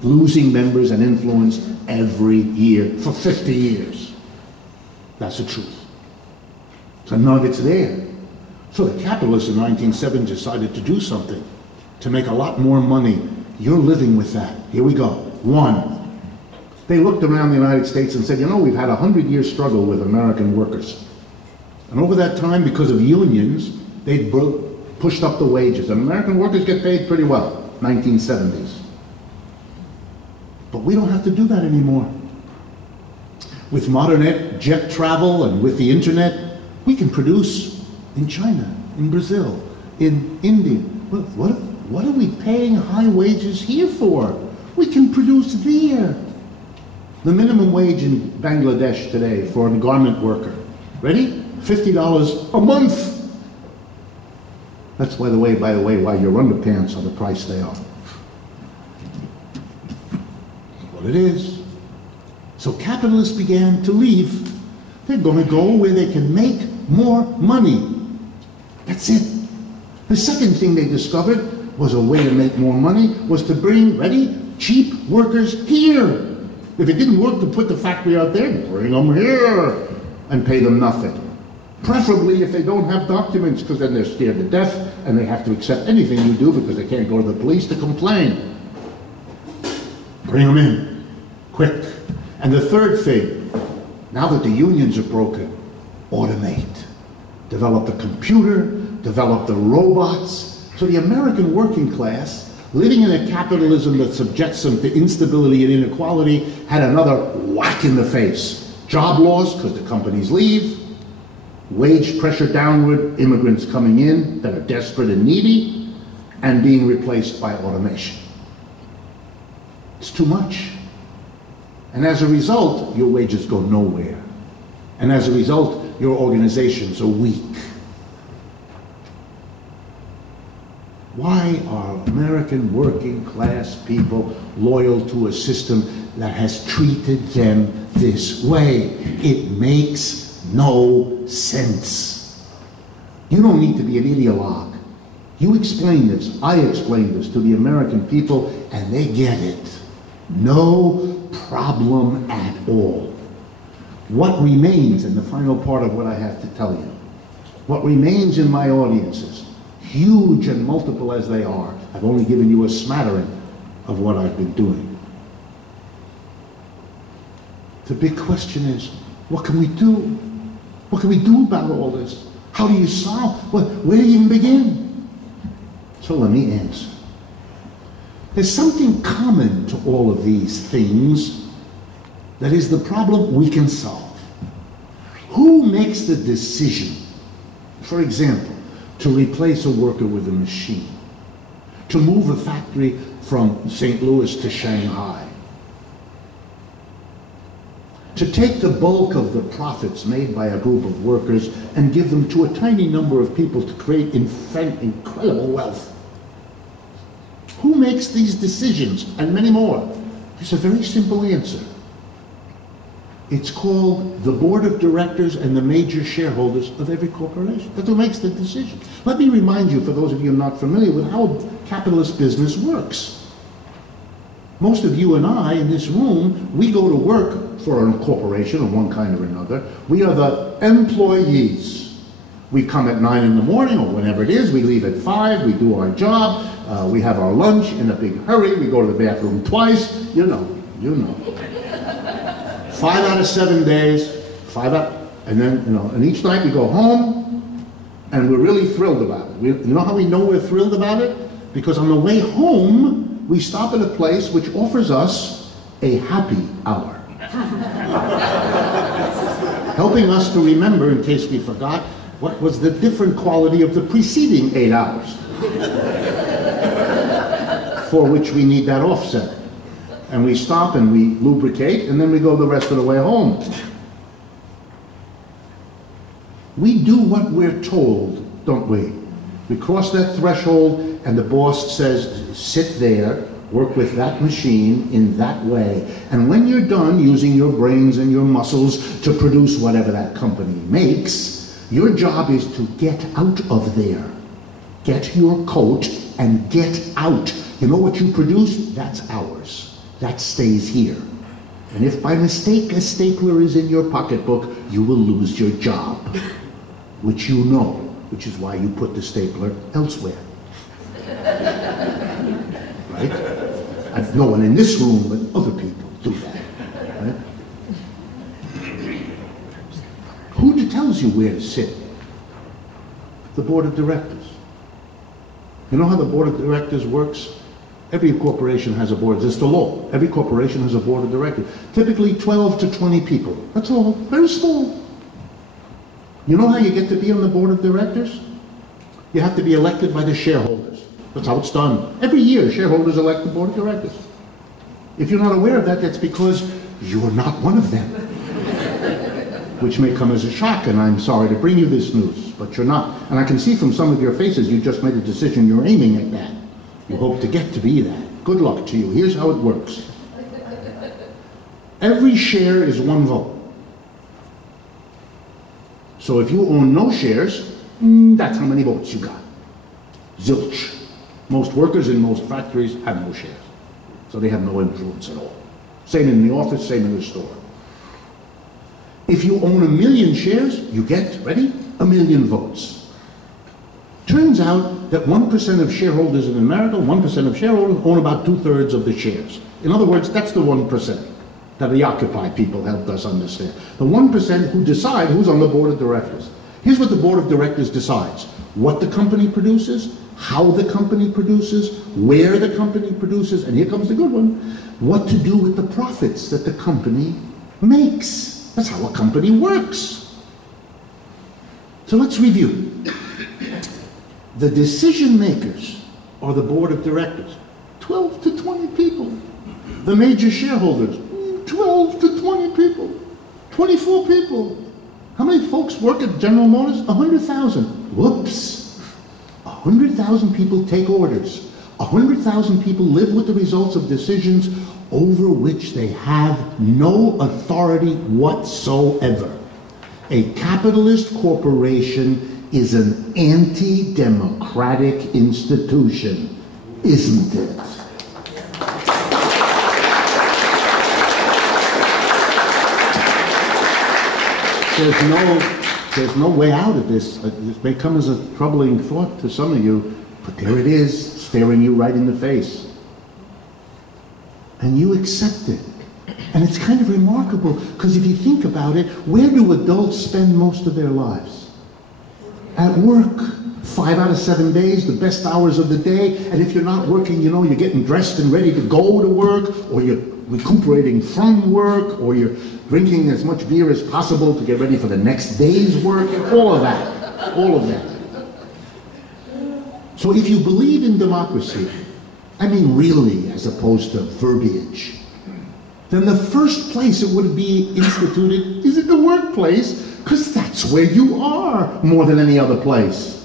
losing members and influence every year for 50 years. That's the truth. So none of it's there. So the capitalists in 1970 decided to do something to make a lot more money. You're living with that. Here we go. One, they looked around the United States and said, you know, we've had a 100-year struggle with American workers. And over that time, because of unions, they pushed up the wages. And American workers get paid pretty well, 1970s. But we don't have to do that anymore. With modern jet travel and with the internet, we can produce in China, in Brazil, in India. What are we paying high wages here for? We can produce there. The minimum wage in Bangladesh today for a garment worker, ready? $50 a month. That's, by the way, why your underpants are the price they are. What it is. So capitalists began to leave. They're going to go where they can make more money. That's it. The second thing they discovered was a way to make more money was to bring, ready, cheap workers here. If it didn't work to put the factory out there, bring them here and pay them nothing. Preferably if they don't have documents, because then they're scared to death and they have to accept anything you do because they can't go to the police to complain. Bring them in, quick. And the third thing, now that the unions are broken, automate. Develop the computer, develop the robots. So the American working class, living in a capitalism that subjects them to instability and inequality, had another whack in the face. Job loss, because the companies leave. Wage pressure downward, immigrants coming in that are desperate and needy, and being replaced by automation. It's too much. And as a result, your wages go nowhere. And as a result, your organizations are weak. Why are American working class people loyal to a system that has treated them this way? It makes no sense. You don't need to be an ideologue. You explain this, I explain this to the American people, and they get it. No problem at all. What remains, and the final part of what I have to tell you, what remains in my audiences, huge and multiple as they are, I've only given you a smattering of what I've been doing. The big question is, what can we do? What can we do about all this? How do you solve? Where do you even begin? So let me answer. There's something common to all of these things that is the problem we can solve. Who makes the decision, for example, to replace a worker with a machine, to move a factory from St. Louis to Shanghai, to take the bulk of the profits made by a group of workers and give them to a tiny number of people to create incredible wealth? Who makes these decisions, and many more? There's a very simple answer. It's called the board of directors and the major shareholders of every corporation. That's who makes the decision. Let me remind you, for those of you not familiar with how capitalist business works. Most of you and I in this room, we go to work for a corporation of one kind or another. We are the employees. We come at 9 in the morning or whenever it is. We leave at 5. We do our job. We have our lunch in a big hurry. We go to the bathroom twice. You know. 5 out of 7 days, and then, and each night we go home, And we're really thrilled about it. You know how we know we're thrilled about it? Because on the way home, we stop at a place which offers us a happy hour. Helping us to remember, in case we forgot, what was the different quality of the preceding 8 hours, for which we need that offset. And we stop and we lubricate, and then we go the rest of the way home. We do what we're told, don't we? We cross that threshold, and the boss says, sit there, work with that machine in that way. And when you're done using your brains and your muscles to produce whatever that company makes, your job is to get out of there. Get your coat and get out. You know what you produce? That's ours. That stays here. And if by mistake a stapler is in your pocketbook, you will lose your job, which you know, which is why you put the stapler elsewhere. Right? No one in this room, but other people do that. Right? Who tells you where to sit? The board of directors. You know how the board of directors works? Every corporation has a board. It's the law. Every corporation has a board of directors. Typically 12 to 20 people. That's all. Very small. You know how you get to be on the board of directors? You have to be elected by the shareholders. That's how it's done. Every year, shareholders elect the board of directors. If you're not aware of that, that's because you're not one of them. Which may come as a shock, and I'm sorry to bring you this news, but you're not. And I can see from some of your faces, you just made a decision, you're aiming at that. You hope to get to be that. Good luck to you. Here's how it works. Every share is one vote. So if you own no shares, that's how many votes you got. Zilch. Most workers in most factories have no shares. So they have no influence at all. Same in the office, same in the store. If you own 1 million shares, you get, ready? 1 million votes. Turns out that 1% of shareholders in America, 1% of shareholders own about 2/3 of the shares. In other words, that's the 1% that the Occupy people helped us understand. The 1% who decide who's on the board of directors. Here's what the board of directors decides. What the company produces, how the company produces, where the company produces, and here comes the good one, what to do with the profits that the company makes. That's how a company works. So let's review. The decision makers are the board of directors, 12 to 20 people. The major shareholders, 12 to 20 people, 24 people. How many folks work at General Motors? 100,000. Whoops. 100,000 people take orders. 100,000 people live with the results of decisions over which they have no authority whatsoever. A capitalist corporation is an anti-democratic institution, isn't it? There's no way out of this. It may come as a troubling thought to some of you, but there it is, staring you right in the face. And you accept it. And it's kind of remarkable, because if you think about it, where do adults spend most of their lives? At work. 5 out of 7 days, the best hours of the day, and if you're not working, you know, you're getting dressed and ready to go to work, or you're recuperating from work, or you're drinking as much beer as possible to get ready for the next day's work, all of that, all of that. So if you believe in democracy, I mean really, as opposed to verbiage, then the first place it would be instituted is at the workplace, because that's where you are more than any other place.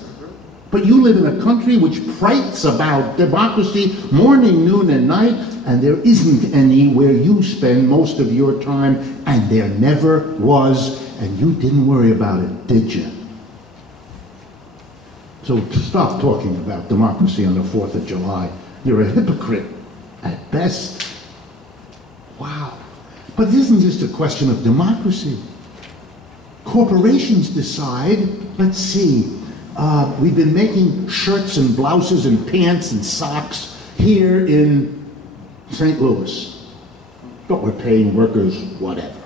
But you live in a country which prates about democracy morning, noon, and night, and there isn't any where you spend most of your time, and there never was, and you didn't worry about it, did you? So stop talking about democracy on the 4th of July. You're a hypocrite at best. Wow. But it isn't just a question of democracy. Corporations decide, let's see, we've been making shirts and blouses and pants and socks here in St. Louis, but we're paying workers whatever.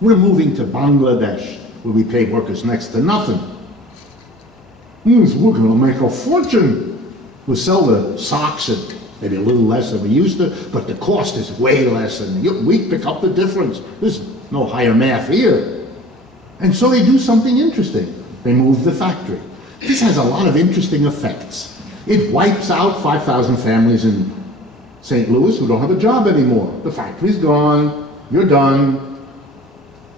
We're moving to Bangladesh, where we pay workers next to nothing. We're going to make a fortune. We'll sell the socks at maybe a little less than we used to, but the cost is way less, and we pick up the difference. There's no higher math here. And so they do something interesting. They move the factory. This has a lot of interesting effects. It wipes out 5,000 families in St. Louis who don't have a job anymore. The factory's gone, you're done,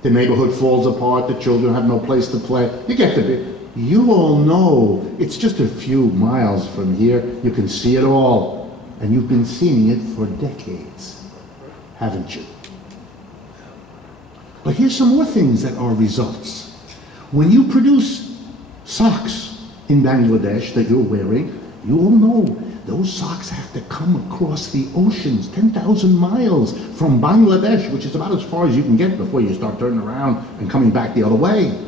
the neighborhood falls apart, the children have no place to play. You get the bit. You all know it's just a few miles from here. You can see it all. And you've been seeing it for decades, haven't you? But here's some more things that are results. When you produce socks in Bangladesh that you're wearing, you all know those socks have to come across the oceans, 10,000 miles from Bangladesh, which is about as far as you can get before you start turning around and coming back the other way.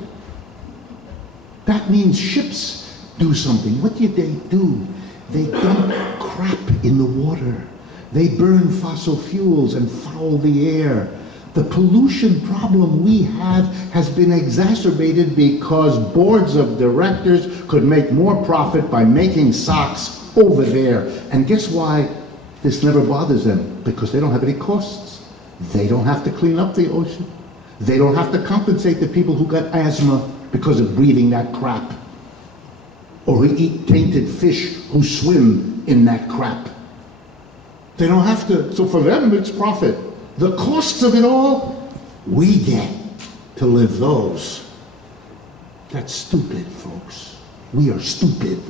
That means ships do something. What do? They dump crap in the water. They burn fossil fuels and foul the air. The pollution problem we have has been exacerbated because boards of directors could make more profit by making socks over there. And guess why this never bothers them? Because they don't have any costs. They don't have to clean up the ocean. They don't have to compensate the people who got asthma because of breathing that crap, or who eat tainted fish who swim in that crap. They don't have to, so for them it's profit. The costs of it all, we get to live those. That's stupid, folks. We are stupid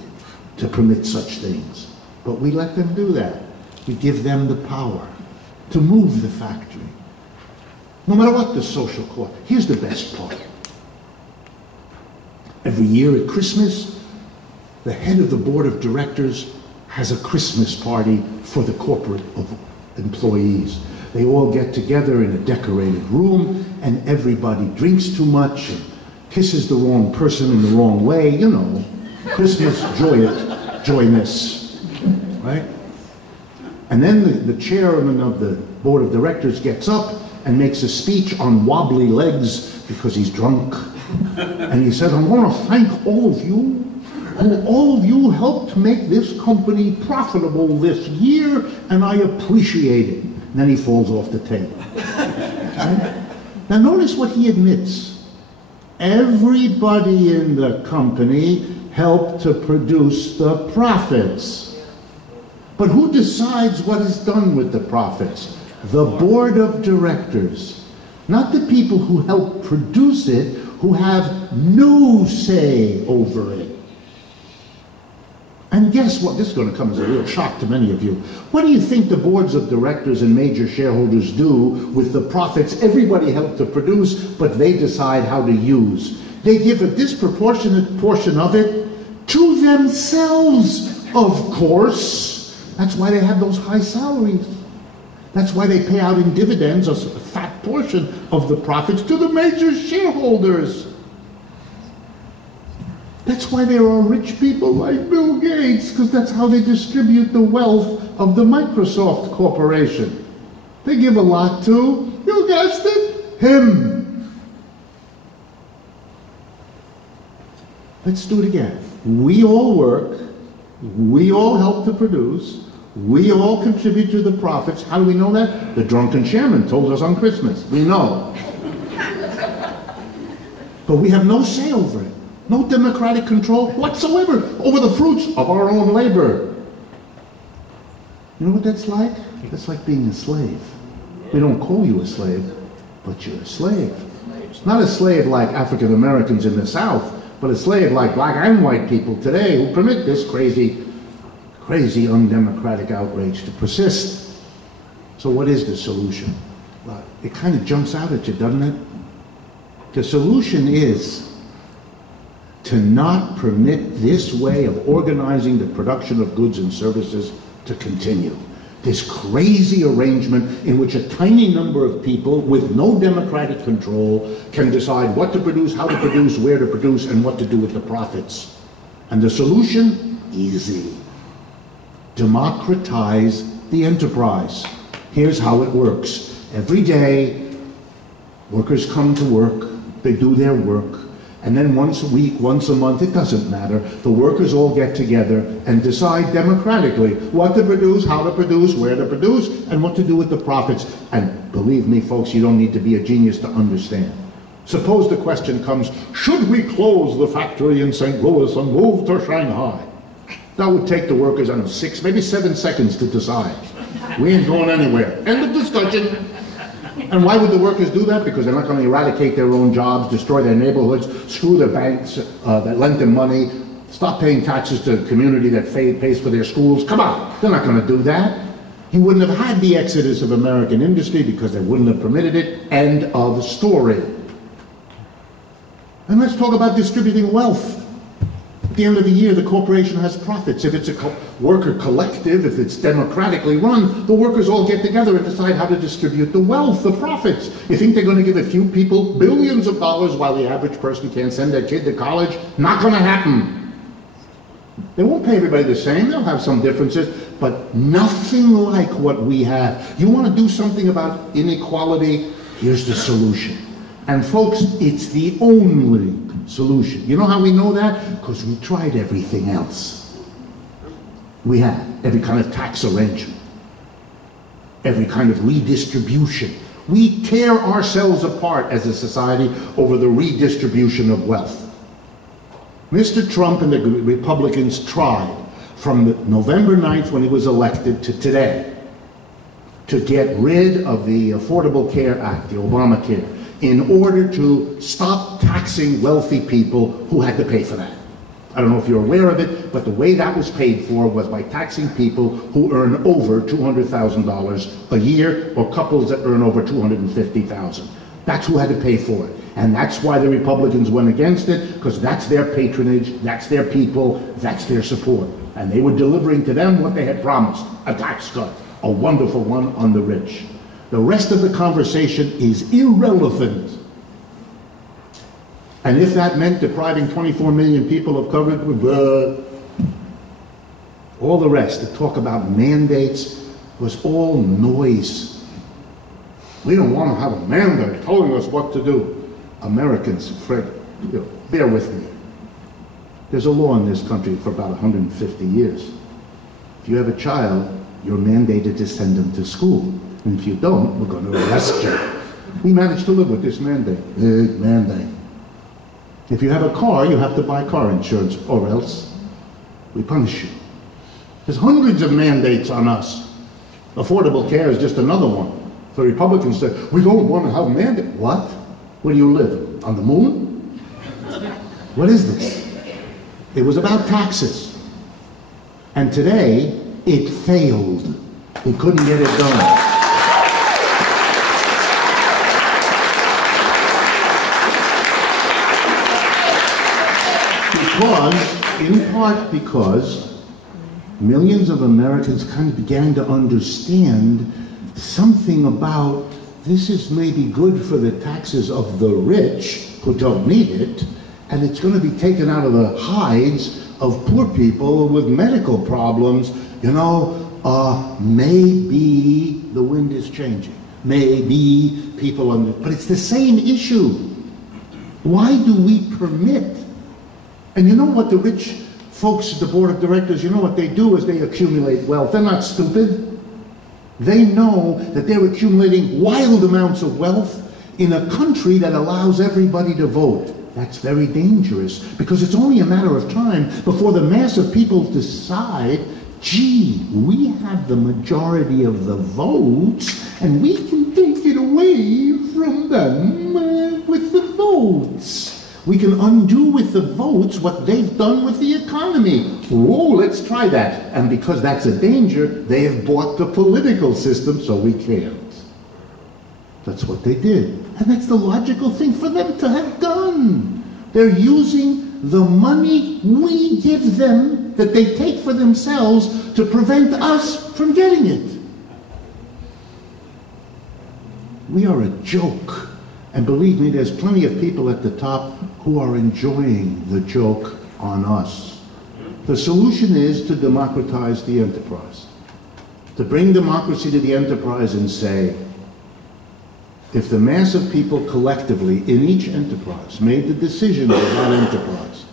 to permit such things. But we let them do that. We give them the power to move the factory. No matter what the social cost. Here's the best part. Every year at Christmas, the head of the board of directors has a Christmas party for the corporate employees. They all get together in a decorated room, and everybody drinks too much and kisses the wrong person in the wrong way. You know, Christmas joyness, right? And then the chairman of the board of directors gets up and makes a speech on wobbly legs because he's drunk. And he says, I want to thank all of you, who all of you helped make this company profitable this year, and I appreciate it. And then he falls off the table. Right? Now notice what he admits. Everybody in the company helped to produce the profits. But who decides what is done with the profits? The board of directors. Not the people who help produce it, who have no say over it. And guess what? This is going to come as a real shock to many of you. What do you think the boards of directors and major shareholders do with the profits everybody helped to produce, but they decide how to use? They give a disproportionate portion of it to themselves, of course. That's why they have those high salaries. That's why they pay out in dividends a fat portion of the profits to the major shareholders. That's why there are rich people like Bill Gates, because that's how they distribute the wealth of the Microsoft Corporation. They give a lot to, you guessed it, him. Let's do it again. We all work, we all help to produce, we all contribute to the profits. How do we know that? The drunken chairman told us on Christmas. We know. But we have no say over it. No democratic control whatsoever over the fruits of our own labor. You know what that's like? That's like being a slave. They don't call you a slave, but you're a slave. Not a slave like African Americans in the South, but a slave like black and white people today who permit this crazy undemocratic outrage to persist. So what is the solution? Well, it kind of jumps out at you, doesn't it? The solution is to not permit this way of organizing the production of goods and services to continue. This crazy arrangement in which a tiny number of people with no democratic control can decide what to produce, how to produce, where to produce, and what to do with the profits. And the solution? Easy. Democratize the enterprise. Here's how it works. Every day, workers come to work, they do their work, And then once a week, once a month, it doesn't matter. The workers all get together and decide democratically what to produce, how to produce, where to produce, and what to do with the profits. And believe me, folks, you don't need to be a genius to understand. Suppose the question comes, should we close the factory in St. Louis and move to Shanghai? That would take the workers, I don't know, 6, maybe 7 seconds to decide. We ain't going anywhere. End of discussion. And why would the workers do that? Because they're not going to eradicate their own jobs, destroy their neighborhoods, screw the banks that lent them money, stop paying taxes to the community that pays for their schools. Come on, they're not going to do that. You wouldn't have had the exodus of American industry because they wouldn't have permitted it. End of story. And let's talk about distributing wealth. At the end of the year, the corporation has profits. If it's a worker collective, if it's democratically run, the workers all get together and decide how to distribute the wealth, the profits. You think they're going to give a few people billions of dollars while the average person can't send their kid to college? Not going to happen. They won't pay everybody the same. They'll have some differences, but nothing like what we have. You want to do something about inequality? Here's the solution. And folks, it's the only solution. You know how we know that? Because we tried everything else. We have every kind of tax arrangement, every kind of redistribution. We tear ourselves apart as a society over the redistribution of wealth. Mr. Trump and the Republicans tried from November 9th when he was elected to today to get rid of the Affordable Care Act, the Obamacare, in order to stop taxing wealthy people who had to pay for that. I don't know if you're aware of it, but the way that was paid for was by taxing people who earn over $200,000 a year, or couples that earn over $250,000. That's who had to pay for it. And that's why the Republicans went against it, because that's their patronage, that's their people, that's their support. And they were delivering to them what they had promised, a tax cut, a wonderful one on the rich. The rest of the conversation is irrelevant. And if that meant depriving 24 million people of coverage, all the rest, the talk about mandates was all noise. We don't want to have a mandate telling us what to do. Americans, Fred, bear with me. There's a law in this country for about 150 years. If you have a child, you're mandated to send them to school. And if you don't, we're going to arrest you. We managed to live with this mandate. Mandate. If you have a car, you have to buy car insurance, or else we punish you. There's hundreds of mandates on us. Affordable care is just another one. The Republicans say, we don't want to have a mandate. What? Where do you live? On the moon? What is this? It was about taxes. And today, it failed. We couldn't get it done. In part because millions of Americans kind of began to understand something about this is maybe good for the taxes of the rich who don't need it, and it's going to be taken out of the hides of poor people with medical problems. You know, maybe the wind is changing. Maybe people but it's the same issue. Why do we permit? And you know what the rich folks at the board of directors, you know what they do is they accumulate wealth. They're not stupid. They know that they're accumulating wild amounts of wealth in a country that allows everybody to vote. That's very dangerous, because it's only a matter of time before the mass of people decide, gee, we have the majority of the votes, and we can take it away from them with the votes. We can undo with the votes what they've done with the economy. Oh, let's try that. And because that's a danger, they have bought the political system, so we can't. That's what they did. And that's the logical thing for them to have done. They're using the money we give them that they take for themselves to prevent us from getting it. We are a joke. And believe me, there's plenty of people at the top who are enjoying the joke on us. The solution is to democratize the enterprise. To bring democracy to the enterprise and say, If the mass of people collectively in each enterprise made the decision of that enterprise,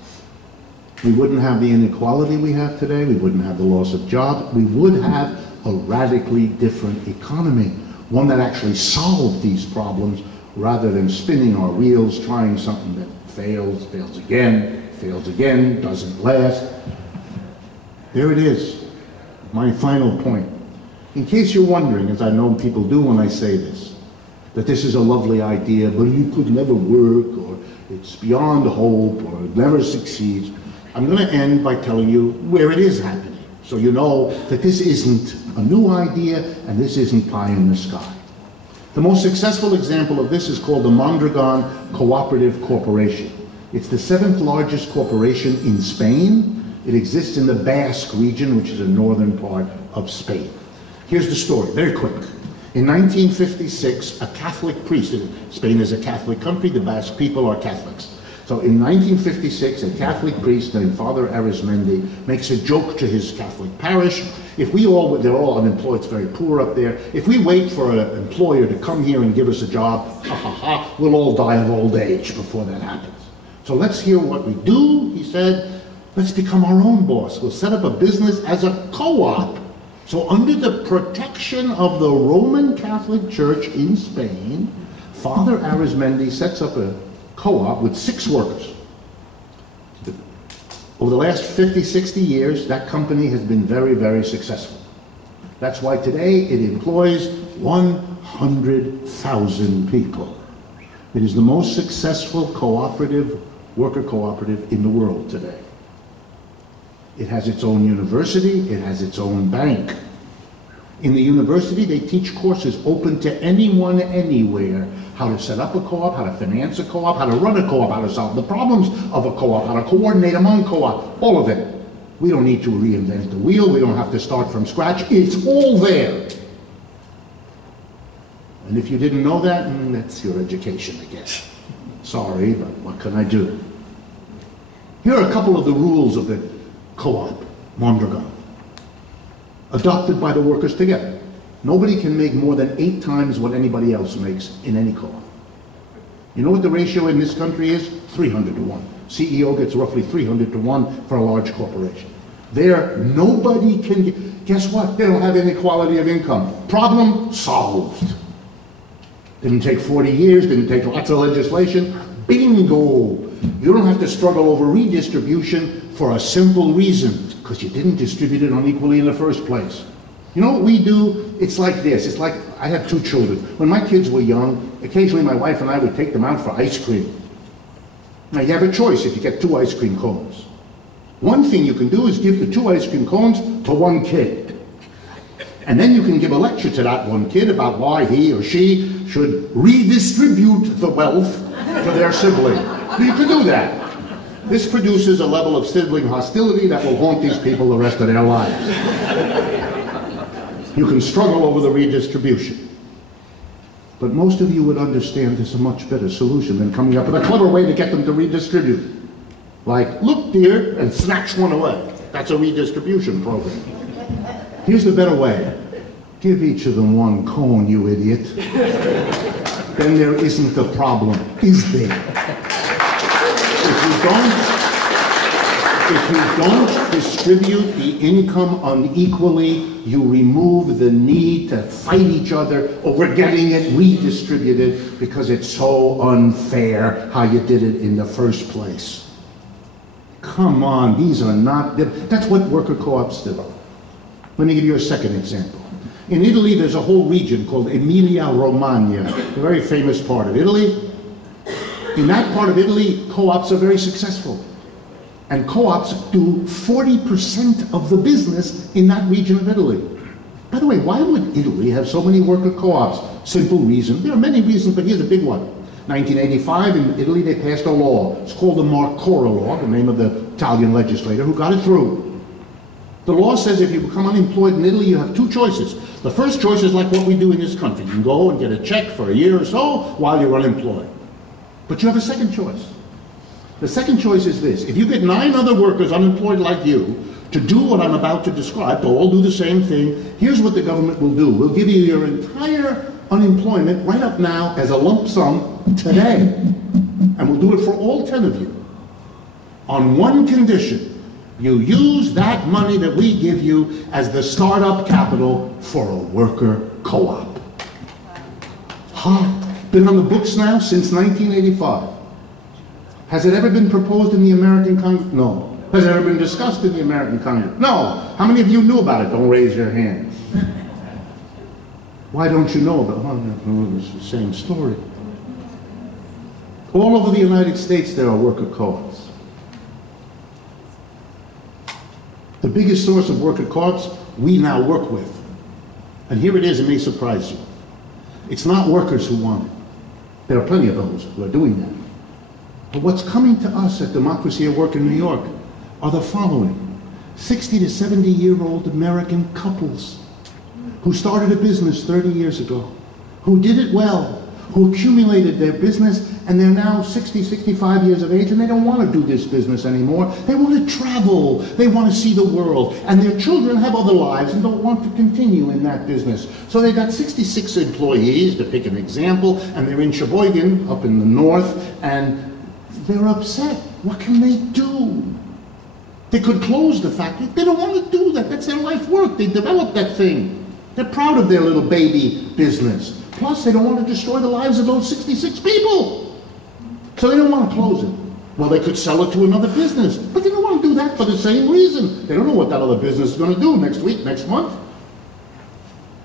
we wouldn't have the inequality we have today, we wouldn't have the loss of jobs, we would have a radically different economy, one that actually solved these problems rather than spinning our wheels, trying something that fails, fails again, doesn't last. There it is, my final point. In case you're wondering, as I know people do when I say this, that this is a lovely idea, but it could never work, or it's beyond hope, or it never succeeds, I'm going to end by telling you where it is happening, so you know that this isn't a new idea, and this isn't pie in the sky. The most successful example of this is called the Mondragon Cooperative Corporation. It's the 7th largest corporation in Spain. It exists in the Basque region, which is a northern part of Spain. Here's the story, very quick. In 1956, a Catholic priest, Spain is a Catholic country, the Basque people are Catholics. So in 1956, a Catholic priest named Father Arizmendi makes a joke to his Catholic parish. If we all, they're all unemployed, it's very poor up there. If we wait for an employer to come here and give us a job, we'll all die of old age before that happens. So let's hear what we do, he said. Let's become our own boss. We'll set up a business as a co-op. So under the protection of the Roman Catholic Church in Spain, Father Arizmendi sets up a co-op with 6 workers. Over the last 50, 60 years, that company has been very, very successful. That's why today it employs 100,000 people. It is the most successful cooperative, worker cooperative in the world today. It has its own university, it has its own bank. In the university, they teach courses open to anyone, anywhere. How to set up a co-op, how to finance a co-op, how to run a co-op, how to solve the problems of a co-op, how to coordinate among co-op, all of it. We don't need to reinvent the wheel, we don't have to start from scratch, it's all there. And if you didn't know that, that's your education, I guess. Sorry, but what can I do? Here are a couple of the rules of the co-op, Mondragon, adopted by the workers together. Nobody can make more than 8 times what anybody else makes in any co-op. You know what the ratio in this country is? 300 to 1. CEO gets roughly 300 to 1 for a large corporation. There, nobody can, guess what? They don't have inequality of income. Problem solved. Didn't take 40 years, didn't take lots of legislation. Bingo! You don't have to struggle over redistribution for a simple reason, because you didn't distribute it unequally in the first place. You know what we do? It's like this. It's like, I have 2 children. When my kids were young, occasionally my wife and I would take them out for ice cream. Now you have a choice if you get 2 ice cream cones. One thing you can do is give the 2 ice cream cones to one kid. And then you can give a lecture to that one kid about why he or she should redistribute the wealth to their sibling. You can do that. This produces a level of sibling hostility that will haunt these people the rest of their lives. You can struggle over the redistribution. But most of you would understand there's a much better solution than coming up with a clever way to get them to redistribute. Like, look dear, and snatch one away. That's a redistribution program. Here's the better way. Give each of them 1 cone, you idiot. Then there isn't a problem, is there? If you don't distribute the income unequally, you remove the need to fight each other over getting it redistributed because it's so unfair how you did it in the first place. Come on, these are not, that's what worker co-ops do. Let me give you a second example. In Italy, there's a whole region called Emilia-Romagna, a very famous part of Italy. In that part of Italy, co-ops are very successful. And co-ops do 40% of the business in that region of Italy. By the way, why would Italy have so many worker co-ops? Simple reason. There are many reasons, but here's a big one. 1985, in Italy, they passed a law. It's called the Marcora Law, the name of the Italian legislator who got it through. The law says if you become unemployed in Italy, you have 2 choices. The first choice is like what we do in this country. You can go and get a check for a year or so while you're unemployed. But you have a second choice. The second choice is this. If you get 9 other workers unemployed like you to do what I'm about to describe, to all do the same thing, here's what the government will do. We'll give you your entire unemployment right up now as a lump sum today. And we'll do it for all 10 of you. On one condition: you use that money that we give you as the startup capital for a worker co-op. Been on the books now since 1985. Has it ever been proposed in the American Congress? No. Has it ever been discussed in the American Congress? No. How many of you knew about it? Don't raise your hands. Why don't you know about it? Well, it's the same story. All over the United States there are worker co-ops. The biggest source of worker co-ops we now work with. And here it is, it may surprise you. It's not workers who want it. There are plenty of those who are doing that. But what's coming to us at Democracy at Work in New York are the following: 60 to 70-year-old American couples who started a business 30 years ago, who did it well, who accumulated their business, and they're now 60, 65 years of age, and they don't want to do this business anymore. They want to travel. They want to see the world. And their children have other lives and don't want to continue in that business. So they got 66 employees, to pick an example, and they're in Sheboygan, up in the north, and they're upset. What can they do? They could close the factory. They don't want to do that. That's their life work. They developed that thing. They're proud of their little baby business. Plus, they don't want to destroy the lives of those 66 people. So they don't want to close it. Well, they could sell it to another business, but they don't want to do that for the same reason. They don't know what that other business is going to do next week, next month.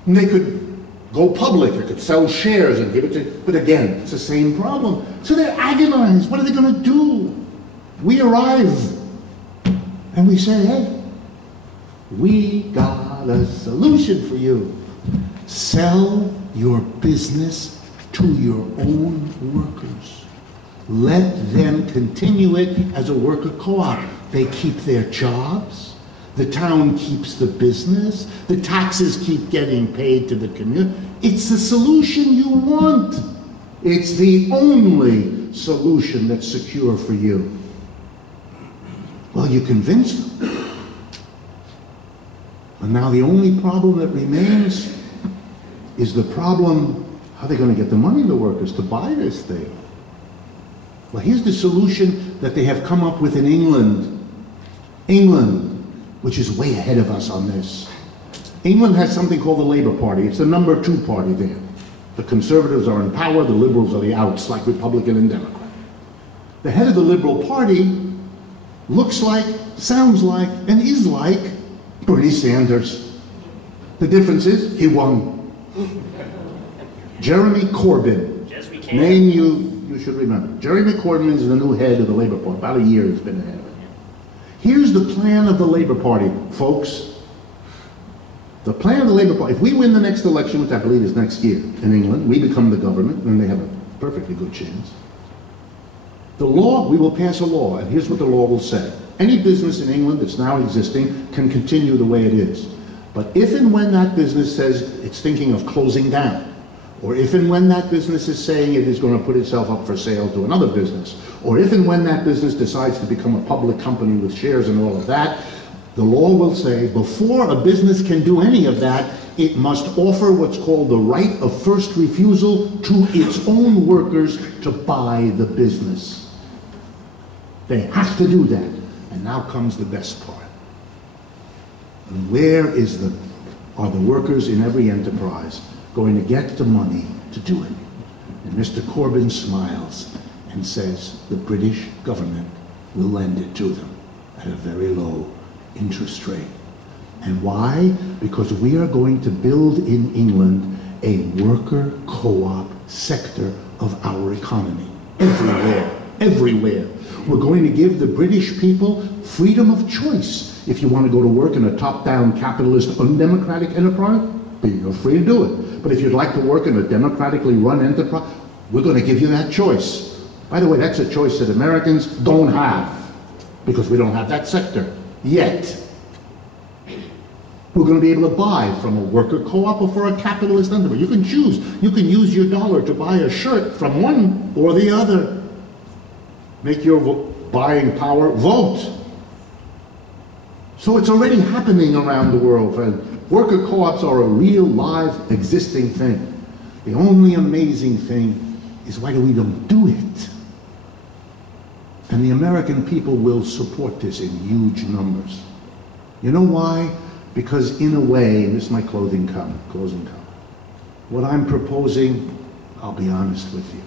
And they could go public. They could sell shares and give it to, but again, it's the same problem. So they're agonized. What are they going to do? We arrive and we say, hey, we got a solution for you. Sell your business to your own workers. Let them continue it as a worker co-op. They keep their jobs. The town keeps the business. The taxes keep getting paid to the community. It's the solution you want. It's the only solution that's secure for you. Well, you convinced them. And now the only problem that remains is the problem, how are they going to get the money, the workers, to buy this thing? Well, here's the solution that they have come up with in England. England, which is way ahead of us on this. England has something called the Labour Party. It's the number 2 party there. The Conservatives are in power, the Liberals are the outs, like Republican and Democrat. The head of the Liberal Party looks like, sounds like, and is like Bernie Sanders. The difference is, he won. Jeremy Corbyn. Yes, we can. Name you should remember. Jeremy Corbyn is the new head of the Labour Party. About a year he's been ahead of it. Here's the plan of the Labour Party, folks. The plan of the Labour Party, if we win the next election, which I believe is next year in England, we become the government, and they have a perfectly good chance. The law, we will pass a law, and here's what the law will say. Any business in England that's now existing can continue the way it is. But if and when that business says it's thinking of closing down, or if and when that business is saying it is going to put itself up for sale to another business, or if and when that business decides to become a public company with shares and all of that, the law will say before a business can do any of that, it must offer what's called the right of first refusal to its own workers to buy the business. They have to do that. And now comes the best part. And where are the workers in every enterprise going to get the money to do it? And Mr. Corbyn smiles and says the British government will lend it to them at a very low interest rate. And why? Because we are going to build in England a worker co-op sector of our economy. Everywhere, everywhere. We're going to give the British people freedom of choice. If you want to go to work in a top-down capitalist undemocratic enterprise, you're free to do it. But if you'd like to work in a democratically run enterprise, we're going to give you that choice. By the way, that's a choice that Americans don't have, because we don't have that sector yet. We're going to be able to buy from a worker co-op or for a capitalist enterprise. You can choose. You can use your dollar to buy a shirt from one or the other. Make your buying power vote. So it's already happening around the world, friends. Worker co-ops are a real, live, existing thing. The only amazing thing is why we don't do it. And the American people will support this in huge numbers. You know why? Because in a way, and this is my closing comment, what I'm proposing, I'll be honest with you,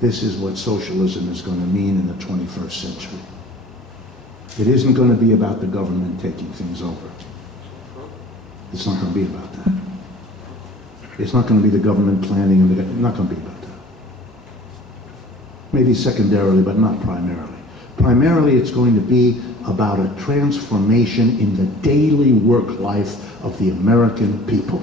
this is what socialism is going to mean in the 21st century. It isn't going to be about the government taking things over. It's not going to be about that. It's not going to be the government planning, and it's not going to be about that. Maybe secondarily, but not primarily. Primarily, it's going to be about a transformation in the daily work life of the American people.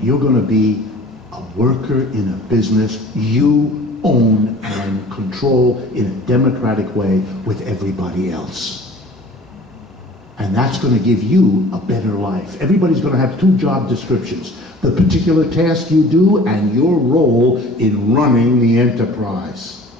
You're going to be a worker in a business you own and control in a democratic way with everybody else. And that's going to give you a better life. Everybody's going to have 2 job descriptions: the particular task you do and your role in running the enterprise.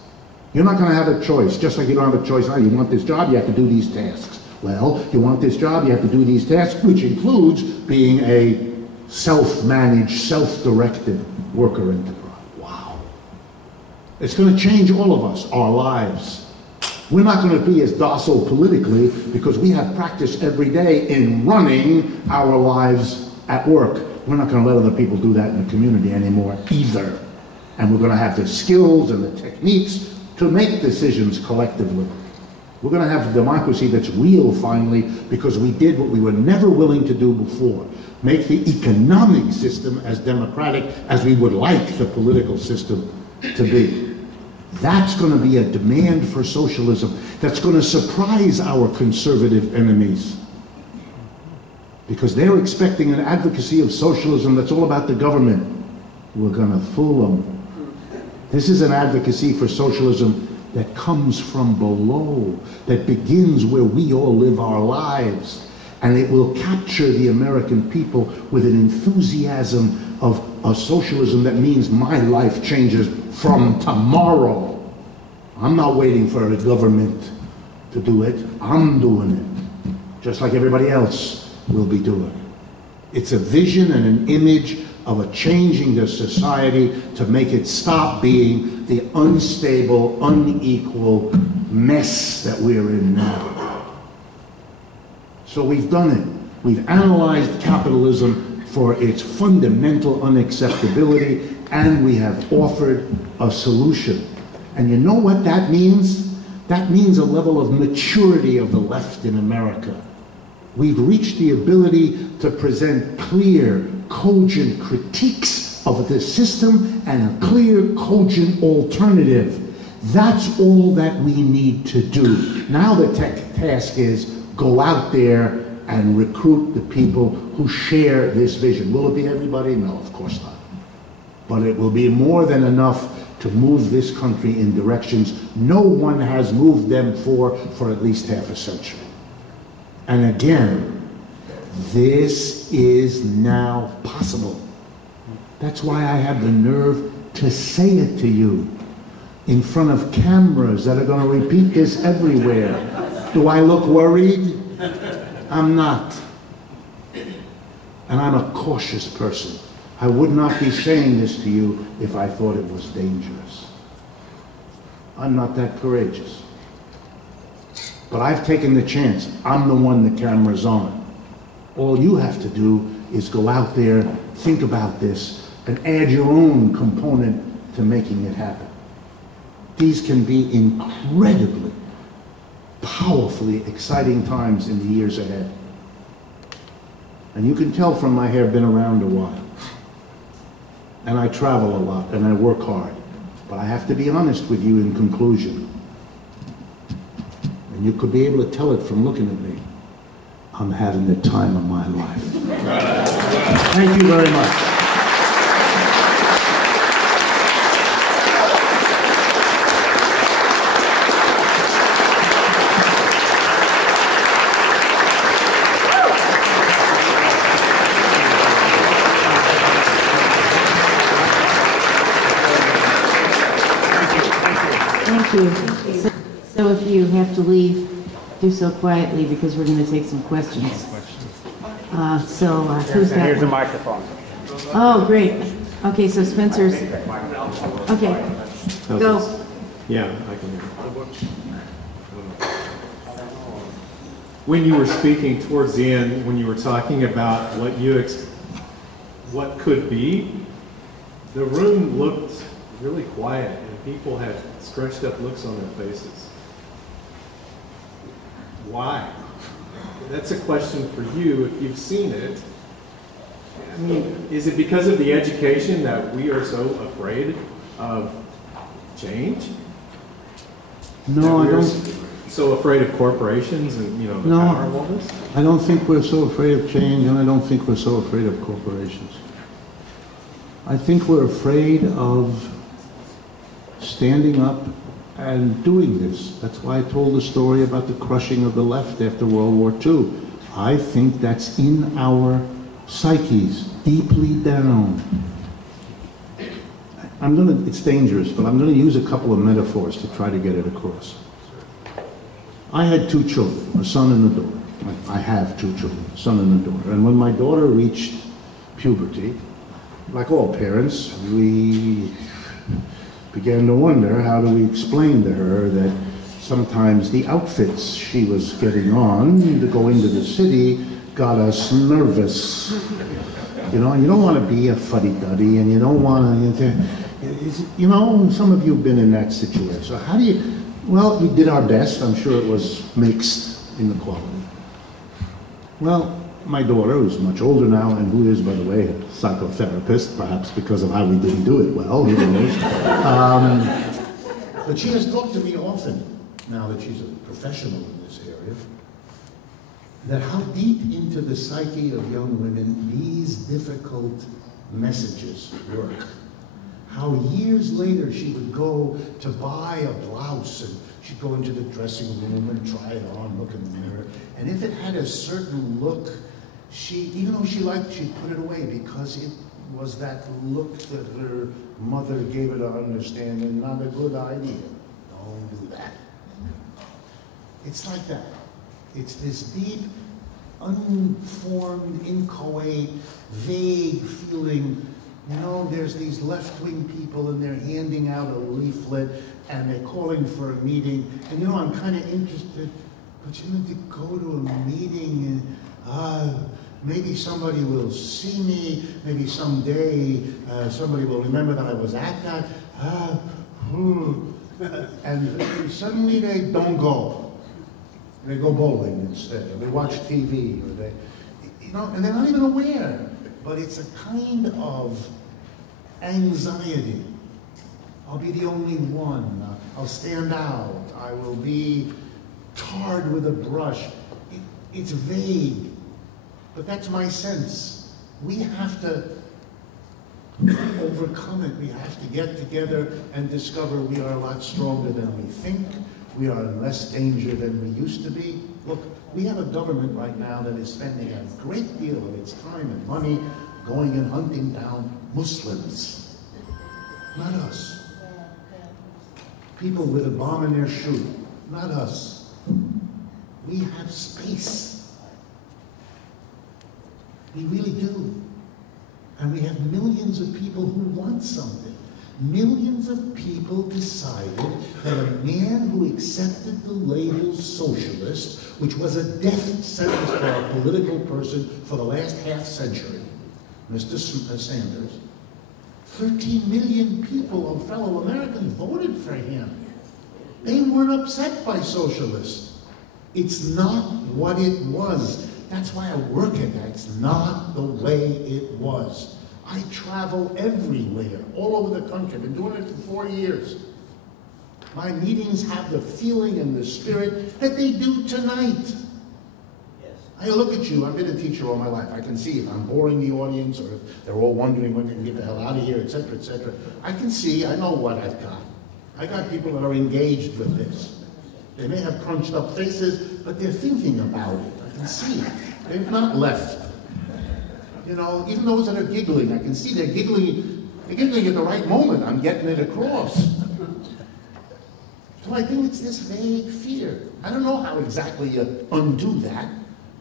You're not going to have a choice, just like you don't have a choice. You want this job, you have to do these tasks. Well, you want this job, you have to do these tasks, which includes being a self-managed, self-directed worker enterprise. Wow. It's going to change all of us, our lives. We're not going to be as docile politically because we have practice every day in running our lives at work. We're not going to let other people do that in the community anymore either. And we're going to have the skills and the techniques to make decisions collectively. We're going to have a democracy that's real finally because we did what we were never willing to do before. Make the economic system as democratic as we would like the political system to be. That's going to be a demand for socialism that's going to surprise our conservative enemies. Because they're expecting an advocacy of socialism that's all about the government. We're going to fool them. This is an advocacy for socialism that comes from below, that begins where we all live our lives. And it will capture the American people with an enthusiasm of a socialism that means my life changes from tomorrow. I'm not waiting for the government to do it. I'm doing it, just like everybody else will be doing it. It's a vision and an image of a changing the society to make it stop being the unstable, unequal mess that we're in now. So we've done it. We've analyzed capitalism for its fundamental unacceptability, and we have offered a solution. And you know what that means? That means a level of maturity of the left in America. We've reached the ability to present clear, cogent critiques of the system and a clear, cogent alternative. That's all that we need to do. Now the task is go out there and recruit the people who share this vision. Will it be everybody? No, of course not. But it will be more than enough to move this country in directions no one has moved them for at least half a century. And again, this is now possible. That's why I have the nerve to say it to you in front of cameras that are going to repeat this everywhere. Do I look worried? I'm not. And I'm a cautious person. I would not be saying this to you if I thought it was dangerous. I'm not that courageous. But I've taken the chance. I'm the one the camera's on. All you have to do is go out there, think about this, and add your own component to making it happen. These can be incredibly, powerfully exciting times in the years ahead. And you can tell from my hair, I've been around a while. And I travel a lot, and I work hard. But I have to be honest with you in conclusion. And you could be able to tell it from looking at me. I'm having the time of my life. Thank you very much. Thank you. So if you have to leave, do so quietly because we're going to take some questions. Who's got Here's the one? microphone. Oh, great. Okay, so Spencer's, okay, go. Yeah, I can hear. When you were speaking towards the end, when you were talking about what could be, the room looked really quiet and people had stretched up looks on their faces. Why? That's a question for you if you've seen it. I mean, is it because of the education that we are so afraid of change? No, I don't. So afraid of corporations and, you know, the power of all this? I don't think we're so afraid of change, and I don't think we're so afraid of corporations. I think we're afraid of standing up and doing this. That's why I told the story about the crushing of the left after World War II. I think that's in our psyches, deeply down. It's dangerous, but I'm gonna use a couple of metaphors to try to get it across. I had two children, a son and a daughter. I have two children, a son and a daughter. And when my daughter reached puberty, like all parents, we began to wonder, how do we explain to her that sometimes the outfits she was getting on to go into the city got us nervous. You know, you don't want to be a fuddy-duddy, and you don't want to, you know, some of you have been in that situation. So how do you, well, we did our best. I'm sure it was mixed in the quality. Well, my daughter, who's much older now, and who is, by the way, a psychotherapist, perhaps because of how we didn't do it well, who knows. But she has talked to me often, now that she's a professional in this area, that how deep into the psyche of young women these difficult messages work. How years later she would go to buy a blouse and she'd go into the dressing room and try it on, look in the mirror, and if it had a certain look, even though she liked, she'd put it away because it was that look that her mother gave her to understand, and not a good idea. Don't do that. It's like that. It's this deep, unformed, inchoate, vague feeling. You know, there's these left-wing people and they're handing out a leaflet and they're calling for a meeting. And you know, I'm kind of interested, but you know, to go to a meeting and maybe somebody will see me, maybe someday somebody will remember that I was at that. And suddenly they don't go. They go bowling instead, or they watch TV, or they, you know, and they're not even aware. But it's a kind of anxiety. I'll be the only one. I'll stand out. I will be tarred with a brush. It's vague, but that's my sense. We have to overcome it. We have to get together and discover we are a lot stronger than we think. We are in less danger than we used to be. Look, we have a government right now that is spending a great deal of its time and money going and hunting down Muslims. Not us. People with a bomb in their shoe. Not us. We have space. We really do. And we have millions of people who want something. Millions of people decided that a man who accepted the label socialist, which was a death sentence for a political person for the last half century, Mr. Sanders, 13 million people of fellow Americans voted for him. They weren't upset by socialists. It's not what it was. That's why I work at that. It's not the way it was. I travel everywhere, all over the country. I've been doing it for 4 years. My meetings have the feeling and the spirit that they do tonight. I look at you, I've been a teacher all my life. I can see if I'm boring the audience or if they're all wondering when they can get the hell out of here, etc., etc. I can see, I know what I've got. I got people that are engaged with this. They may have crunched up faces, but they're thinking about it. I can see it. They've not left. You know, even those that are giggling, I can see they're giggling at the right moment. I'm getting it across. So I think it's this vague fear. I don't know how exactly you undo that.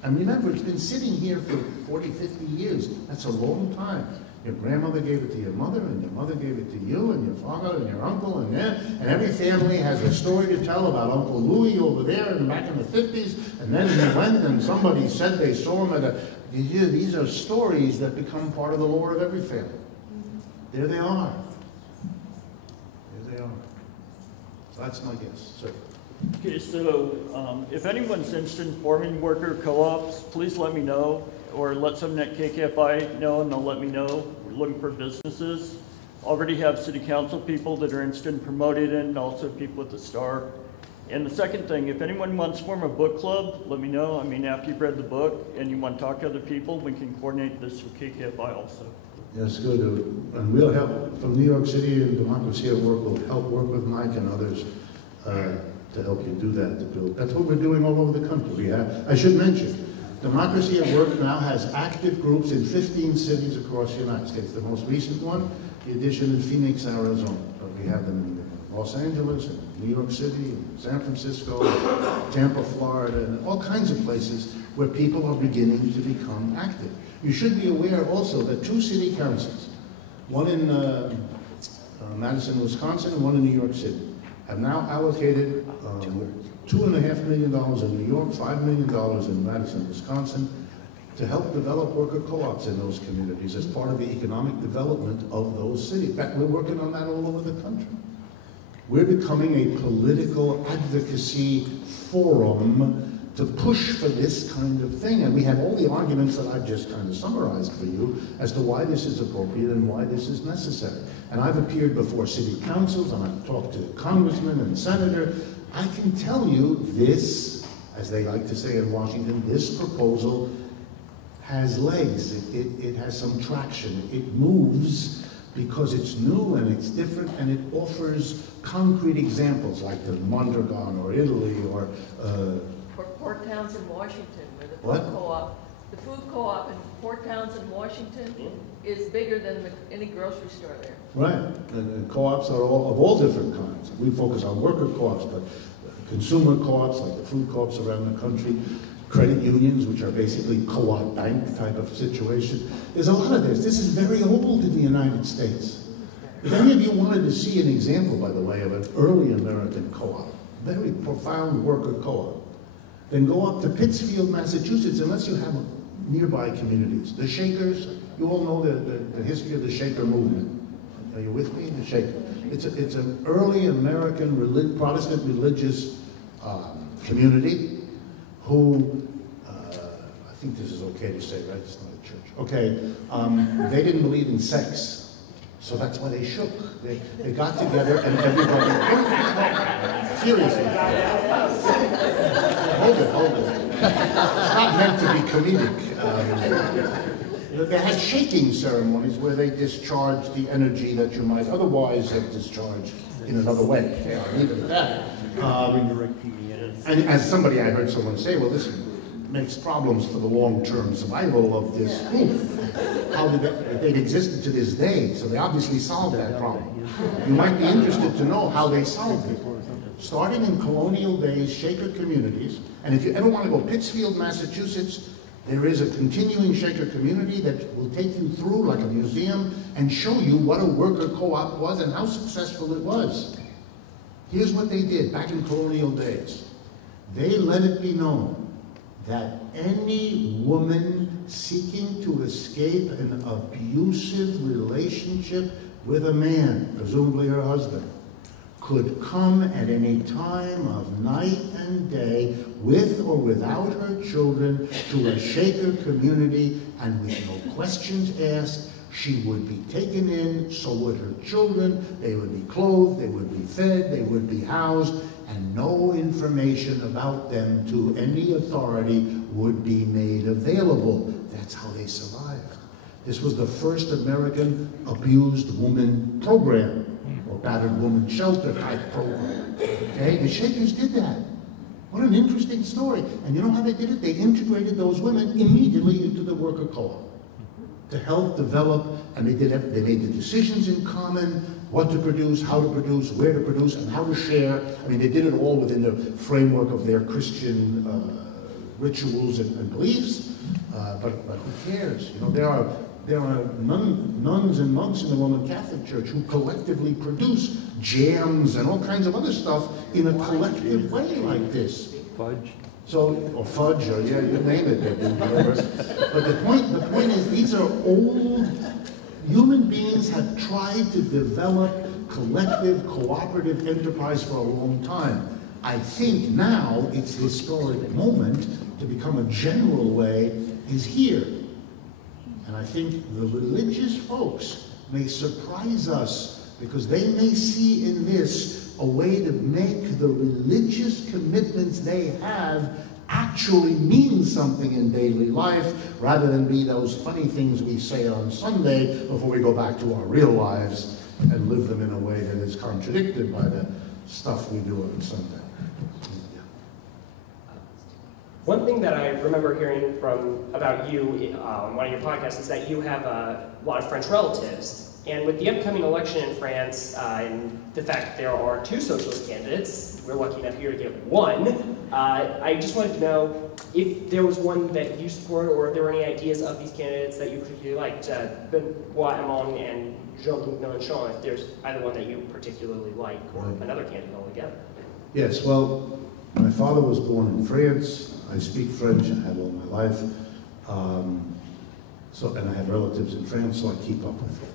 And remember, it's been sitting here for 40, 50 years. That's a long time. Your grandmother gave it to your mother, and your mother gave it to you, and your father, and your uncle, and every family has a story to tell about Uncle Louis over there and back in the 50s, and then he went and somebody said they saw him at a... These are stories that become part of the lore of every family. There they are. There they are. So that's my guess, sir. Okay, so if anyone's interested in forming worker co-ops, please let me know, or let someone at KKFI know and they'll let me know. We're looking for businesses. Already have city council people that are interested in promoting it, and also people with the star. And the second thing, if anyone wants to form a book club, let me know. I mean, after you've read the book and you want to talk to other people, we can coordinate this with KKFI also. Yes, good. And we'll help from New York City, and Democracy at Work will help work with Mike and others to help you do that, to build. That's what we're doing all over the country. We have, I should mention, Democracy at Work now has active groups in 15 cities across the United States. The most recent one, the addition in Phoenix, Arizona. But we have them in Los Angeles, and New York City, and San Francisco, Tampa, Florida, and all kinds of places where people are beginning to become active. You should be aware also that 2 city councils, one in Madison, Wisconsin, and one in New York City, have now allocated $2.5 million in New York, $5 million in Madison, Wisconsin, to help develop worker co-ops in those communities as part of the economic development of those cities. In fact, we're working on that all over the country. We're becoming a political advocacy forum to push for this kind of thing. And we have all the arguments that I've just kind of summarized for you as to why this is appropriate and why this is necessary. And I've appeared before city councils, and I've talked to congressmen and senators. I can tell you this, as they like to say in Washington, this proposal has legs. It has some traction. It moves because it's new and it's different, and it offers concrete examples like the Mondragon or Italy or Port Townsend, Washington, where the What? food co-op, the food co-op in Port Townsend, Washington, is bigger than any grocery store there. Right, and co-ops are all of all different kinds. We focus on worker co-ops, but consumer co-ops like the food co-ops around the country, credit unions, which are basically co-op bank type of situation. There's a lot of this. This is very old in the United States. If any of you wanted to see an example, by the way, of an early American co-op, very profound worker co-op, then go up to Pittsfield, Massachusetts, unless you have nearby communities. The Shakers, you all know the history of the Shaker movement. Are you with me? The Shaker. It's an early American Protestant religious community who, I think this is okay to say, right? It's not a church. Okay, they didn't believe in sex. So that's why they shook. They got together and everybody... Seriously. Hold it. It's not meant to be comedic. They had shaking ceremonies where they discharged the energy that you might otherwise have discharged in another way. Leave it at that. And as somebody, I heard someone say, well, this makes problems for the long-term survival of this group. How did they've existed to this day, so they obviously solved that problem. You might be interested to know how they solved it. Starting in colonial days, Shaker communities, and if you ever want to go Pittsfield, Massachusetts, there is a continuing Shaker community that will take you through like a museum and show you what a worker co-op was and how successful it was. Here's what they did back in colonial days. They let it be known that any woman seeking to escape an abusive relationship with a man, presumably her husband, could come at any time of night and day with or without her children to a Shaker community, and with no questions asked, she would be taken in, so would her children, they would be clothed, they would be fed, they would be housed, and no information about them to any authority would be made available. That's how they survived. This was the first American abused woman program, or battered woman shelter type program. Okay, the Shakers did that. What an interesting story. And you know how they did it? They integrated those women immediately into the worker co-op to help develop, and they made the decisions in common, what to produce, how to produce, where to produce, and how to share. I mean, they did it all within the framework of their Christian rituals and beliefs, but who cares? You know, there are There are nuns and monks in the Roman Catholic Church who collectively produce jams and all kinds of other stuff in a collective way like this. Fudge. So, or fudge, or yeah, you name it. But the point is, these are old, human beings have tried to develop collective, cooperative enterprise for a long time. I think now its historic moment to become a general way is here. And I think the religious folks may surprise us because they may see in this a way to make the religious commitments they have actually mean something in daily life rather than be those funny things we say on Sunday before we go back to our real lives and live them in a way that is contradicted by the stuff we do on Sunday. One thing that I remember hearing about you on one of your podcasts is that you have a lot of French relatives. And with the upcoming election in France, and the fact that there are 2 socialist candidates, we're lucky enough here to get 1, I just wanted to know if there was one that you support or if there were any ideas of these candidates that you particularly liked, Benoit Hamon and Jean-Luc Mélenchon, if there's either one that you particularly like or another candidate altogether. Yes, well, my father was born in France. I speak French, I have all my life. And I have relatives in France, so I keep up with it.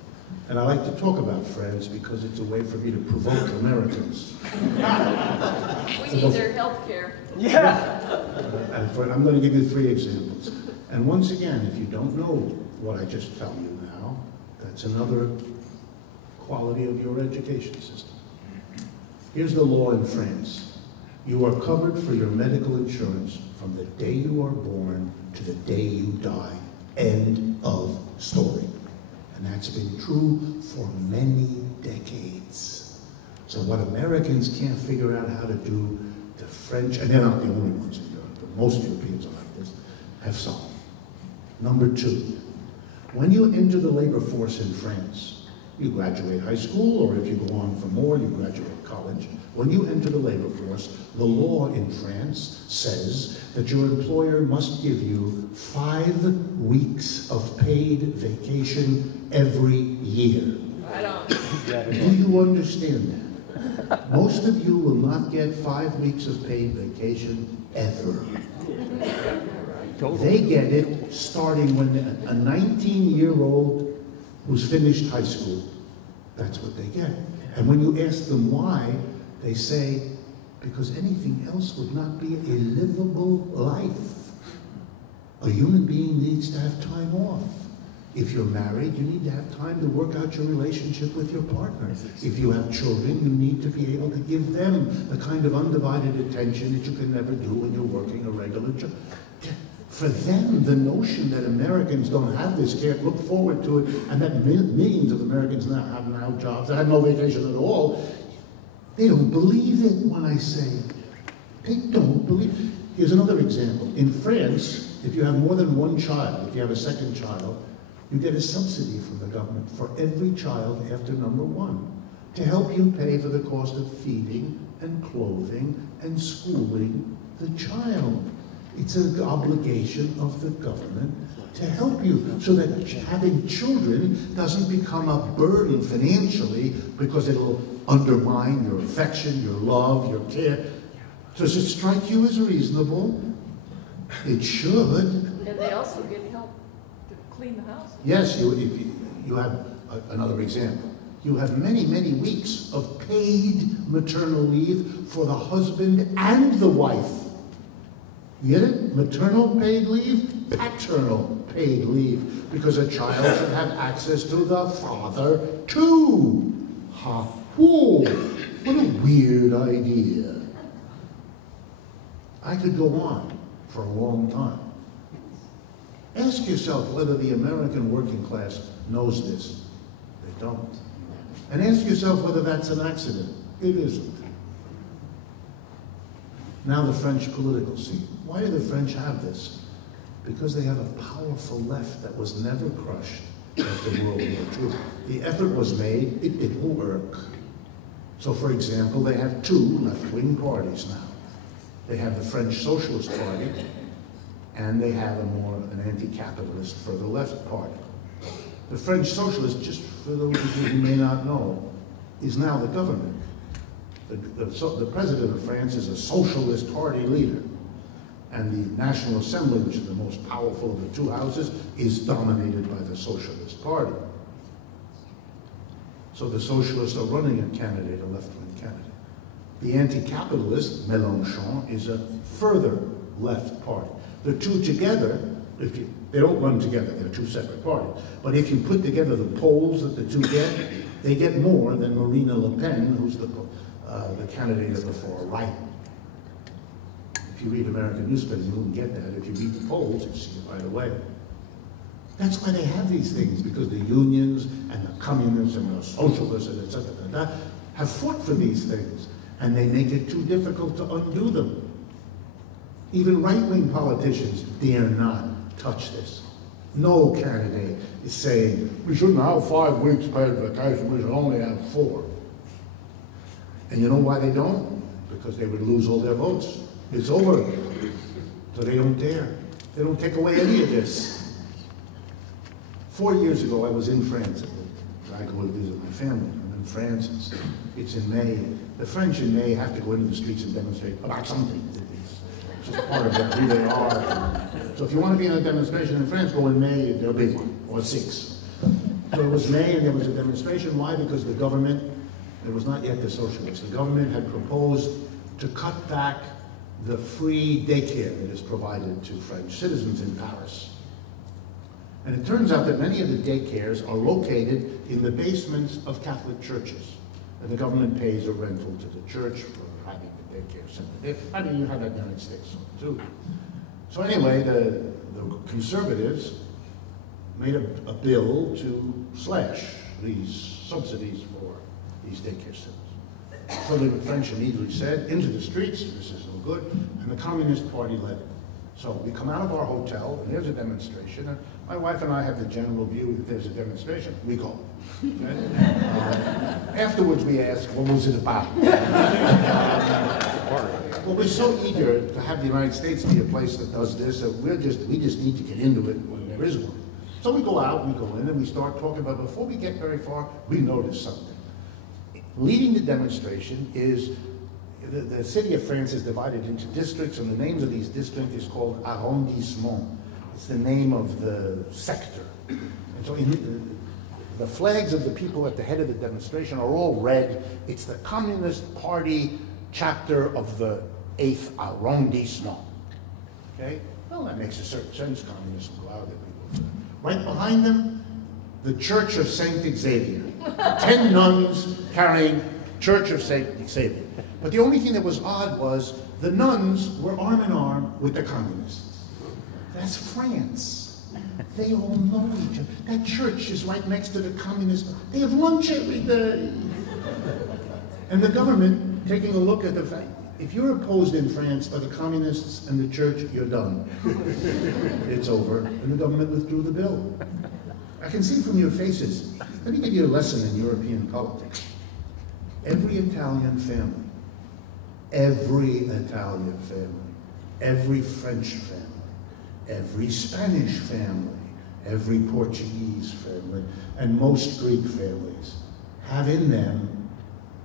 And I like to talk about France because it's a way for me to provoke Americans. We need their health care. Yeah. I'm going to give you 3 examples. And once again, if you don't know what I just tell you now, that's another quality of your education system. Here's the law in France. You are covered for your medical insurance from the day you are born to the day you die. End of story. And that's been true for many decades. So what Americans can't figure out how to do, the French, and they're not the only ones in Europe, but most Europeans are like this, have solved. Number 2, when you enter the labor force in France, you graduate high school, or if you go on for more, you graduate college. When you enter the labor force, the law in France says that your employer must give you 5 weeks of paid vacation every year. Right on. Do you understand that? Most of you will not get 5 weeks of paid vacation ever. They get it starting when a 19-year-old who's finished high school, that's what they get. And when you ask them why, they say, because anything else would not be a livable life. A human being needs to have time off. If you're married, you need to have time to work out your relationship with your partner. If you have children, you need to be able to give them the kind of undivided attention that you can never do when you're working a regular job. For them, the notion that Americans don't have this, can't look forward to it, and that millions of Americans now have jobs that have no vacation at all, they don't believe it when I say it. They don't believe it. Here's another example. In France, if you have more than 1 child, if you have a second child, you get a subsidy from the government for every child after number 1 to help you pay for the cost of feeding and clothing and schooling the child. It's an obligation of the government to help you so that having children doesn't become a burden financially because it'll undermine your affection, your love, your care. Does it strike you as reasonable? It should. And they also get help to clean the house. Yes, you have another example. You have many, many weeks of paid maternal leave for the husband and the wife. You get it? Maternal paid leave, paternal paid leave, because a child should have access to the father too. Ha! Whoa! What a weird idea. I could go on for a long time. Ask yourself whether the American working class knows this. They don't. And ask yourself whether that's an accident. It isn't. Now the French political scene. Why do the French have this? Because they have a powerful left that was never crushed after World War II. The effort was made, it didn't work. So for example, they have 2 left-wing parties now. They have the French Socialist Party, and they have an anti-capitalist further left party. The French socialist, just for those of you who may not know, is now the government. The president of France is a socialist party leader. And the National Assembly, which is the most powerful of the two houses, is dominated by the Socialist Party. So the socialists are running a candidate, a left-wing candidate. The anti-capitalist, Mélenchon, is a further left party. The two together, they don't run together, they're two separate parties. But if you put together the polls that the two get, they get more than Marine Le Pen, who's the candidate of the far right. If you read American newspapers, you wouldn't get that. If you read the polls, you see it right away. That's why they have these things, because the unions and the communists and the socialists and et cetera, have fought for these things, and they make it too difficult to undo them. Even right-wing politicians dare not touch this. No candidate is saying, we shouldn't have 5 weeks paid vacation, we should only have 4. And you know why they don't? Because they would lose all their votes. It's over. So they don't dare. They don't take away any of this. 4 years ago, I was in France. I go to visit my family. I'm in France. It's in May. The French in May have to go into the streets and demonstrate about something. It's just part of who they are. So if you want to be in a demonstration in France, go in May, they're a big one, or 6. So it was May, and there was a demonstration. Why? Because the government, it was not yet the socialists, the government had proposed to cut back the free daycare that is provided to French citizens in Paris. And it turns out that many of the daycares are located in the basements of Catholic churches. And the government pays a rental to the church for having the daycare center there. I mean, you have that in the United States too. So anyway, the conservatives made a bill to slash these subsidies for these daycare centers. So the French immediately said, into the streets, this is no good, and the Communist Party led it. So we come out of our hotel, and there's a demonstration, and my wife and I have the general view that there's a demonstration, we go. Okay? Afterwards we ask, what was it about? Well, we're so eager to have the United States be a place that does this, that we just need to get into it when there is one. So we go out, we go in, and we start talking about, before we get very far, we notice something. Leading the demonstration is, the city of France is divided into districts, and the names of these districts is called arrondissement. It's the name of the sector. And so the flags of the people at the head of the demonstration are all red. It's the Communist Party chapter of the 8th arrondissement. Okay? Well, that makes a certain sense. Communists will go out there. Right behind them, the Church of Saint Xavier. 10 nuns carrying Church of Saint Xavier. But the only thing that was odd was the nuns were arm in arm with the communists. That's France. They all know each other. That church is right next to the communists. They have lunch every day. And the government, taking a look at the fact, if you're opposed in France by the communists and the church, you're done. It's over. And the government withdrew the bill. I can see from your faces. Let me give you a lesson in European politics. Every Italian family, every French family, every Spanish family, every Portuguese family, and most Greek families have in them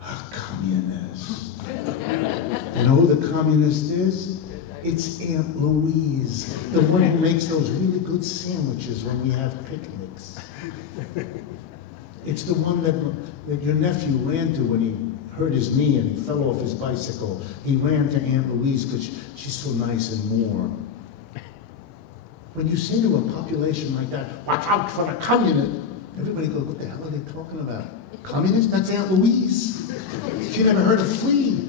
a communist. You know who the communist is? It's Aunt Louise, the one who makes those really good sandwiches when we have picnics. It's the one that your nephew ran to when he hurt his knee and he fell off his bicycle. He ran to Aunt Louise because she's so nice and warm. When you say to a population like that, watch out for the communist, everybody goes, what the hell are they talking about? Communist? That's Aunt Louise. She never heard of flea.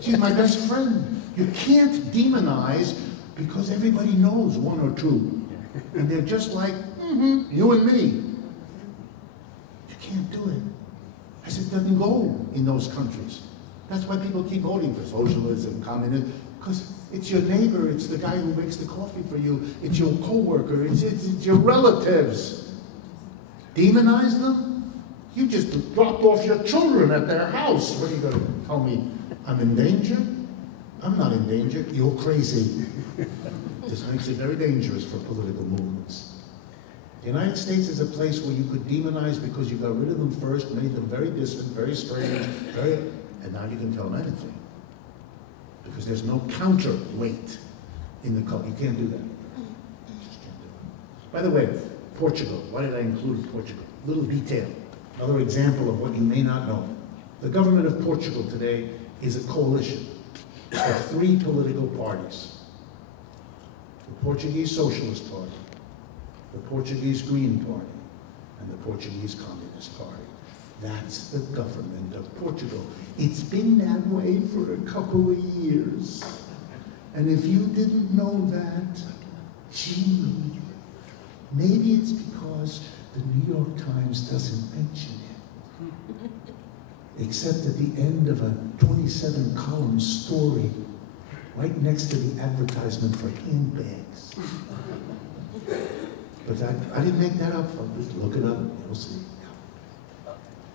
She's my best friend. You can't demonize because everybody knows one or two. And they're just like, you and me. You can't do it. As it doesn't go in those countries. That's why people keep voting for socialism, communism, because it's your neighbor, it's the guy who makes the coffee for you, it's your co-worker, it's your relatives. Demonize them? You just dropped off your children at their house. What are you going to tell me? I'm in danger? I'm not in danger. You're crazy. This makes it very dangerous for political movements. The United States is a place where you could demonize because you got rid of them first, made them very distant, very strange, and now you can tell them anything. Because there's no counterweight in the culture. You can't do that. You just can't do it. By the way, Portugal. Why did I include Portugal? Little detail. Another example of what you may not know. The government of Portugal today is a coalition of 3 political parties. The Portuguese Socialist Party, the Portuguese Green Party, and the Portuguese Communist Party. That's the government of Portugal. It's been that way for a couple of years. And if you didn't know that, gee, maybe it's because the New York Times doesn't mention it. Except at the end of a 27-column story, right next to the advertisement for handbags. But I didn't make that up. I'll just look it up, you'll see.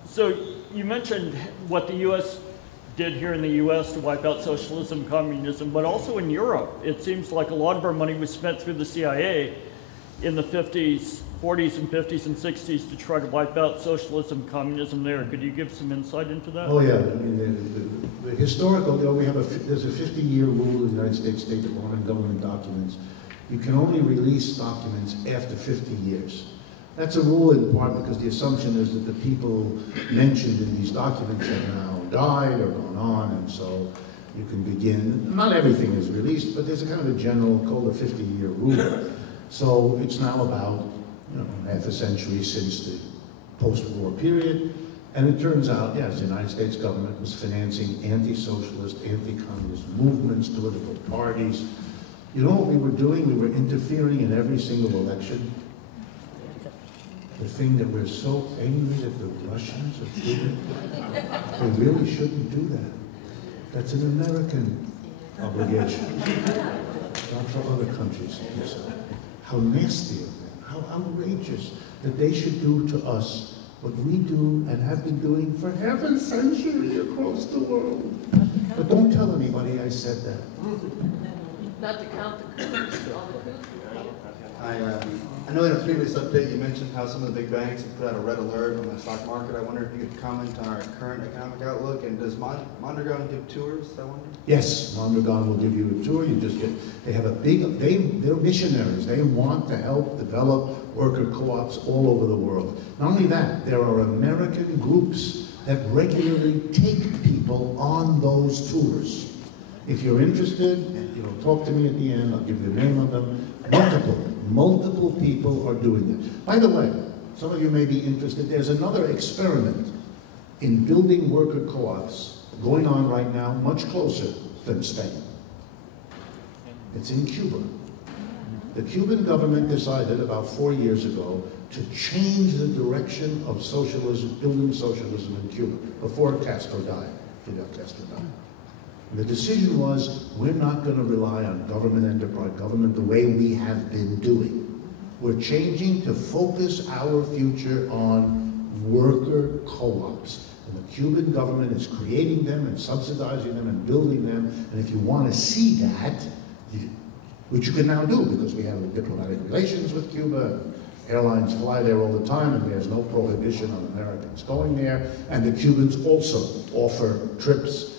So you mentioned what the U.S. did here in the U.S. to wipe out socialism, communism, but also in Europe. It seems like a lot of our money was spent through the CIA in the 40s and 50s and 60s to try to wipe out socialism, communism there. Could you give some insight into that? Oh yeah, I mean, the historical, there's a 50-year rule in the United States State Department and government documents. You can only release documents after 50 years. That's a rule in part because the assumption is that the people mentioned in these documents have now died or gone on, and so you can begin. Not everything is released, but there's a kind of a general called a 50-year rule. So it's now about half a century since the post-war period, and it turns out, yes, the United States government was financing anti-socialist, anti-communist movements, political parties. You know what we were doing? We were interfering in every single election. The thing that we're so angry that the Russians are doing, they really shouldn't do that. That's an American obligation, not for other countries to do so. How nasty of them, how outrageous that they should do to us what we do and have been doing for half a century across the world. But don't tell anybody I said that. Not to count the coups, all the coups. I know in a previous update you mentioned how some of the big banks have put out a red alert on the stock market. I wonder if you could comment on our current economic outlook, and does Mondragon give tours, I wonder? Yes, Mondragon will give you a tour. You just get, they have a big, they're missionaries. They want to help develop worker co-ops all over the world. Not only that, there are American groups that regularly take people on those tours. If you're interested, talk to me at the end. I'll give you the name of them. Multiple people are doing it. By the way, some of you may be interested. There's another experiment in building worker co-ops going on right now, much closer than Spain. It's in Cuba. The Cuban government decided about 4 years ago to change the direction of socialism, building socialism in Cuba, before Castro died, Fidel Castro died. And the decision was, we're not going to rely on government enterprise, government the way we have been doing. We're changing to focus our future on worker co-ops. And the Cuban government is creating them and subsidizing them and building them. And if you want to see that, which you can now do because we have diplomatic relations with Cuba, airlines fly there all the time and there's no prohibition on Americans going there. And the Cubans also offer trips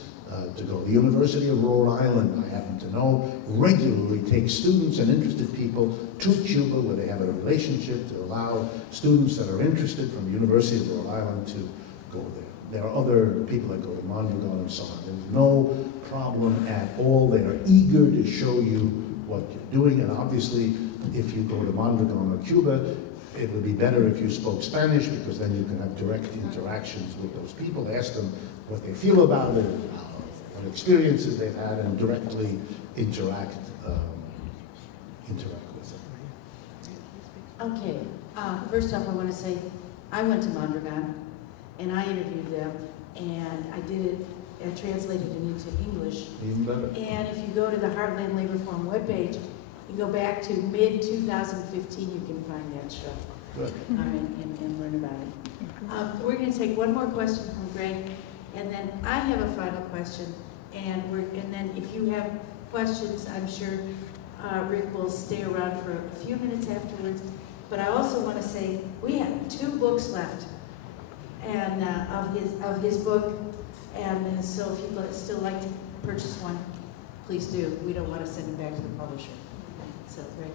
to go. The University of Rhode Island, I happen to know, regularly takes students and interested people to Cuba where they have a relationship to allow students that are interested from the University of Rhode Island to go there. There are other people that go to Mondragon and so on. There's no problem at all. They are eager to show you what you're doing, and obviously if you go to Mondragon or Cuba, it would be better if you spoke Spanish because then you can have direct interactions with those people, ask them what they feel about it, what experiences they've had, and directly interact with them. Okay, first off I want to say, I went to Mondragon and I interviewed them and I did it, I translated it into English. Even better. And if you go to the Heartland Labor Forum webpage, you go back to mid-2015, you can find that show. Good. All right, and learn about it. We're going to take one more question from Greg, and then I have a final question. And then if you have questions, I'm sure Rick will stay around for a few minutes afterwards. But I also want to say, we have 2 books left and of his book, and so if you'd still like to purchase one, please do. We don't want to send it back to the publisher. So, great.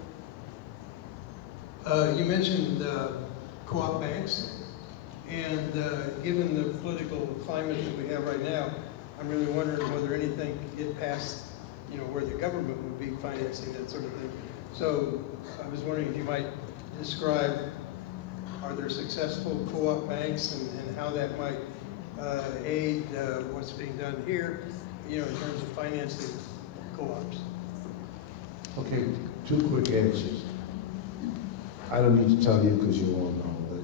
You mentioned co-op banks, and given the political climate that we have right now, I'm really wondering whether anything could get past, where the government would be financing that sort of thing. So I was wondering if you might describe, are there successful co-op banks and how that might aid what's being done here, in terms of financing co-ops? Okay, 2 quick answers. I don't need to tell you because you all know that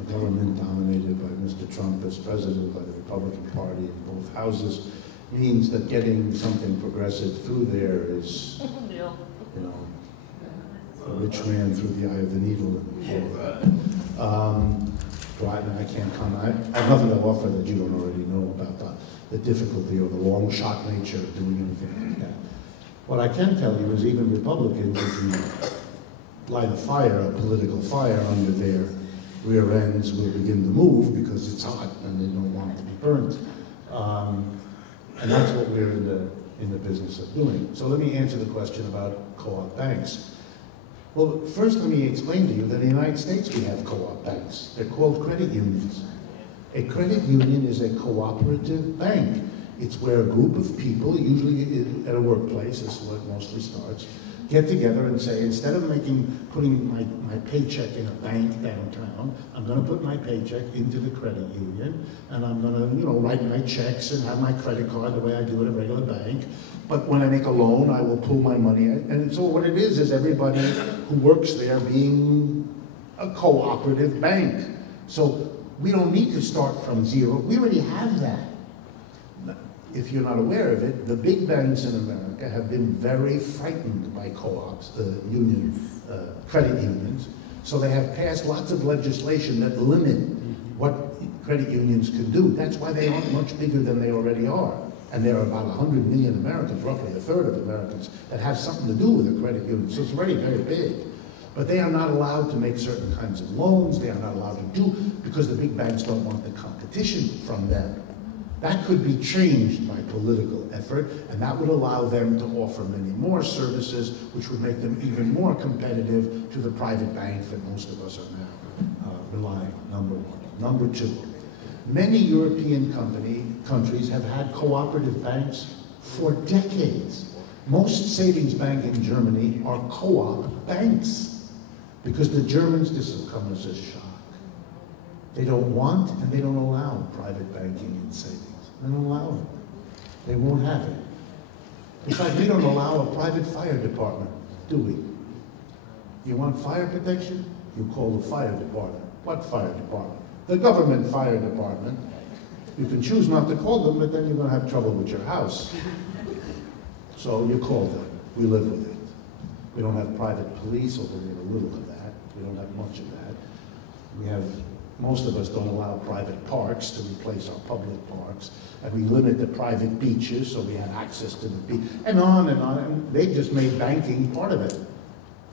a government dominated by Mr. Trump as president by the Republican Party in both houses means that getting something progressive through there is, a rich man through the eye of the needle and all of that. I can't comment. I have nothing to offer that you don't already know about the difficulty or the long shot nature of doing anything like that. What I can tell you is even Republicans, if you light a fire, a political fire under their rear ends, will begin to move because it's hot and they don't want to be burnt. And that's what we're in the business of doing. So let me answer the question about co-op banks. Well, first let me explain to you that in the United States we have co-op banks. They're called credit unions. A credit union is a cooperative bank. It's where a group of people, usually at a workplace, this is where it mostly starts, get together and say, instead of putting my paycheck in a bank downtown, I'm going to put my paycheck into the credit union, and I'm going to, write my checks and have my credit card the way I do at a regular bank. But when I make a loan, I will pull my money. And so what it is everybody who works there being a cooperative bank. So we don't need to start from zero. We already have that. If you're not aware of it, the big banks in America have been very frightened by co-ops, credit unions. So they have passed lots of legislation that limit what credit unions can do. That's why they aren't much bigger than they already are. And there are about 100 million Americans, roughly a third of Americans, that have something to do with a credit union. So it's already very big. But they are not allowed to make certain kinds of loans. They are not allowed to do, because the big banks don't want the competition from them. That could be changed by political effort, and that would allow them to offer many more services, which would make them even more competitive to the private bank that most of us are now relying on, number one. Number two, many European countries have had cooperative banks for decades. Most savings banks in Germany are co-op banks, because the Germans, this will come as a shock, they don't want and they don't allow private banking in savings. They don't allow it. They won't have it. In fact, we don't allow a private fire department, do we? You want fire protection? You call the fire department. What fire department? The government fire department. You can choose not to call them, but then you're going to have trouble with your house. So you call them. We live with it. We don't have private police, although we have a little of that. We don't have much of that. Most of us don't allow private parks to replace our public parks, and we limit the private beaches so we have access to the beach, and on and on. And they've just made banking part of it.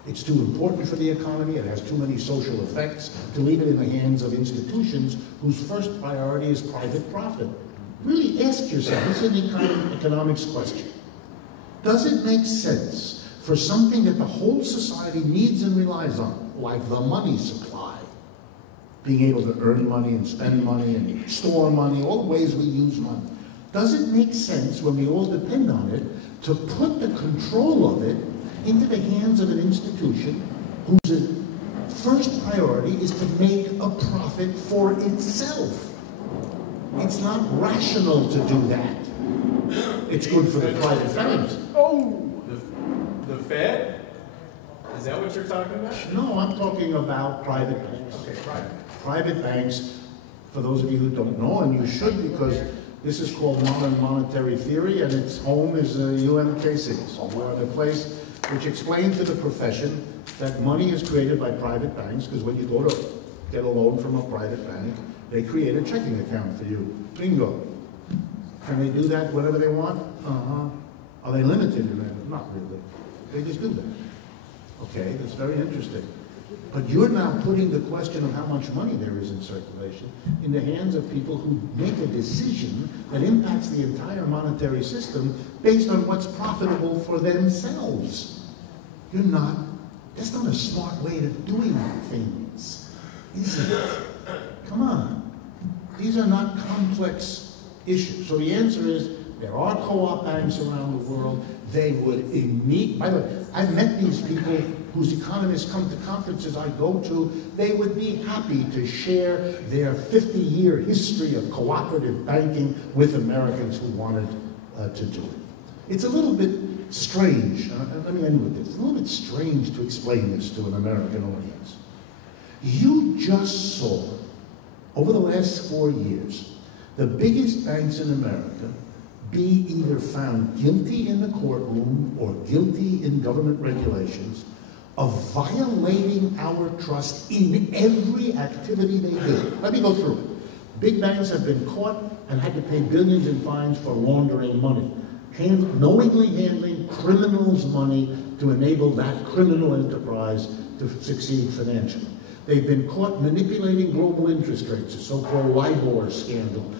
It's too important for the economy, it has too many social effects to leave it in the hands of institutions whose first priority is private profit. Really ask yourself, this is an economics question. Does it make sense for something that the whole society needs and relies on, like the money supply, being able to earn money and spend money and store money, all the ways we use money. Does it make sense, when we all depend on it, to put the control of it into the hands of an institution whose first priority is to make a profit for itself? It's not rational to do that. It's good for the private banks. Oh! The Fed? Is that what you're talking about? No, I'm talking about private banks. Okay, private. Private banks, for those of you who don't know, and you should, because this is called modern monetary theory, and its home is UMKC. So we're at a place which explains to the profession that money is created by private banks, because when you go to get a loan from a private bank, they create a checking account for you. Bingo. Can they do that whenever they want? Are they limited in that? Not really. They just do that. Okay, that's very interesting. But you're now putting the question of how much money there is in circulation in the hands of people who make a decision that impacts the entire monetary system based on what's profitable for themselves. That's not a smart way of doing things, is it? Come on. These are not complex issues. So the answer is, there are co-op banks around the world. They would meet. By the way, I've met these people whose economists come to conferences I go to. They would be happy to share their 50-year history of cooperative banking with Americans who wanted to do it. It's a little bit strange. Let me end with this. It's a little bit strange to explain this to an American audience. You just saw, over the last 4 years, the biggest banks in America be either found guilty in the courtroom or guilty in government regulations of violating our trust in every activity they do. Let me go through it. Big banks have been caught and had to pay billions in fines for laundering money, knowingly handling criminals' money to enable that criminal enterprise to succeed financially. They've been caught manipulating global interest rates, the so-called LIBOR scandal,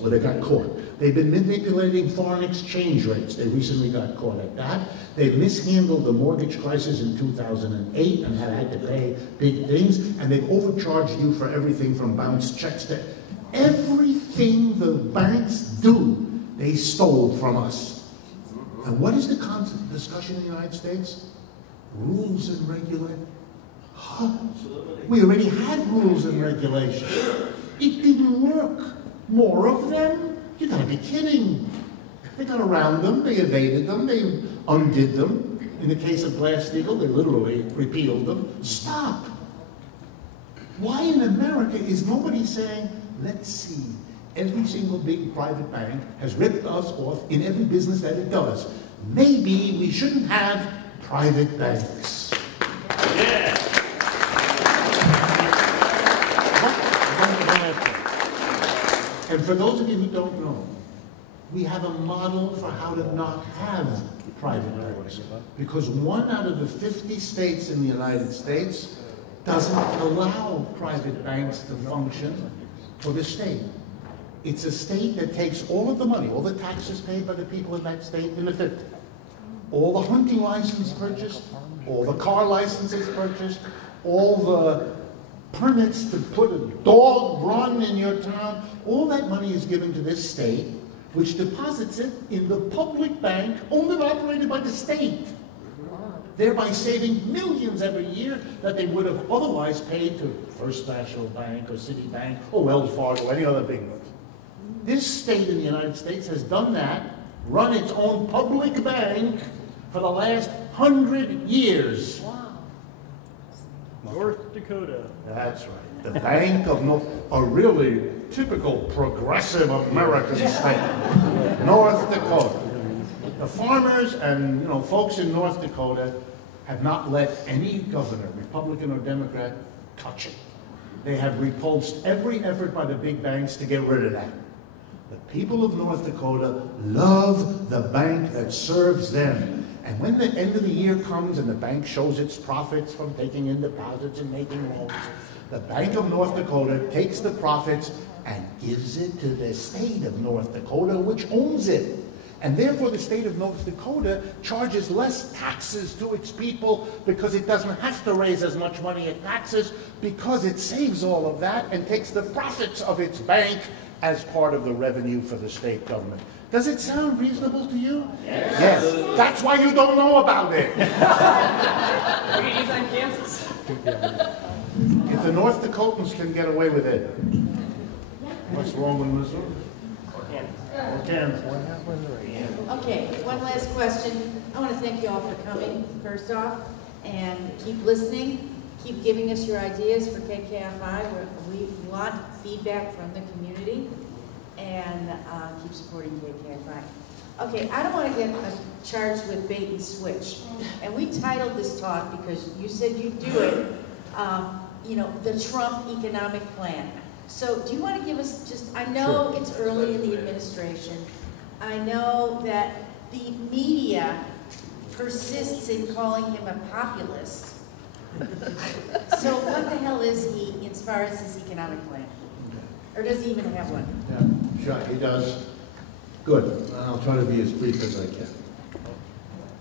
where they got caught. They've been manipulating foreign exchange rates. They recently got caught at that. They've mishandled the mortgage crisis in 2008 and had to pay big things. And they've overcharged you for everything from bounced checks to everything the banks do, they stole from us. And what is the constant discussion in the United States? Rules and regulation. Huh? We already had rules and regulation. It didn't work. More of them? You gotta be kidding. They got around them, they evaded them, they undid them. In the case of Glass-Steagall, they literally repealed them. Stop. Why in America is nobody saying, let's see, every single big private bank has ripped us off in every business that it does. Maybe we shouldn't have private banks. Yeah. And for those of you who don't know, we have a model for how to not have private banks. Because 1 out of the 50 states in the United States doesn't allow private banks to function for the state. It's a state that takes all of the money, all the taxes paid by the people in that state in the 50s, all the hunting licenses purchased, all the car licenses purchased, all the permits to put a dog run in your town, all that money is given to this state, which deposits it in the public bank owned and operated by the state, thereby saving millions every year that they would have otherwise paid to First National Bank or Citibank or Wells Fargo or any other big ones. This state in the United States has done that, run its own public bank for the last 100 years. North Dakota. That's right. The Bank of a really typical progressive American state. North Dakota. The farmers and folks in North Dakota have not let any governor, Republican or Democrat, touch it. They have repulsed every effort by the big banks to get rid of that. The people of North Dakota love the bank that serves them. And when the end of the year comes and the bank shows its profits from taking in deposits and making loans, the Bank of North Dakota takes the profits and gives it to the state of North Dakota, which owns it. And therefore the state of North Dakota charges less taxes to its people because it doesn't have to raise as much money in taxes because it saves all of that and takes the profits of its bank as part of the revenue for the state government. Does it sound reasonable to you? Yes. Yes. That's why you don't know about it. He's on Kansas. If the North Dakotans can get away with it, what's wrong with Missouri? Or Kansas? Okay, one last question. I want to thank you all for coming, first off, and keep listening. Keep giving us your ideas for KKFI. We want feedback from the community, and keep supporting KKFI. Okay, I don't want to get charged with bait and switch. And we titled this talk, because you said you'd do it, the Trump economic plan. So do you want to give us just, I know it's early in the administration. I know that the media persists in calling him a populist. So what the hell is he as far as his economic plan? Or does he even have one? Yeah, sure, he does. Good. I'll try to be as brief as I can.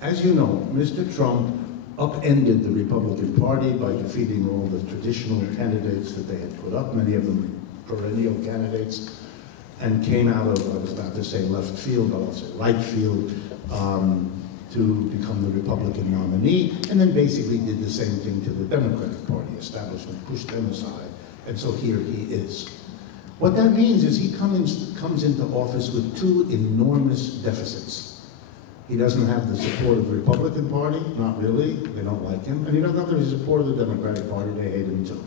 As you know, Mr. Trump upended the Republican Party by defeating all the traditional candidates that they had put up, many of them perennial candidates, and came out of, I was about to say left field, but I'll say right field, to become the Republican nominee, and then basically did the same thing to the Democratic Party establishment, pushed them aside, and so here he is. What that means is he comes into office with two enormous deficits. He doesn't have the support of the Republican Party, not really, they don't like him, and he doesn't have the support of the Democratic Party, they hate him too.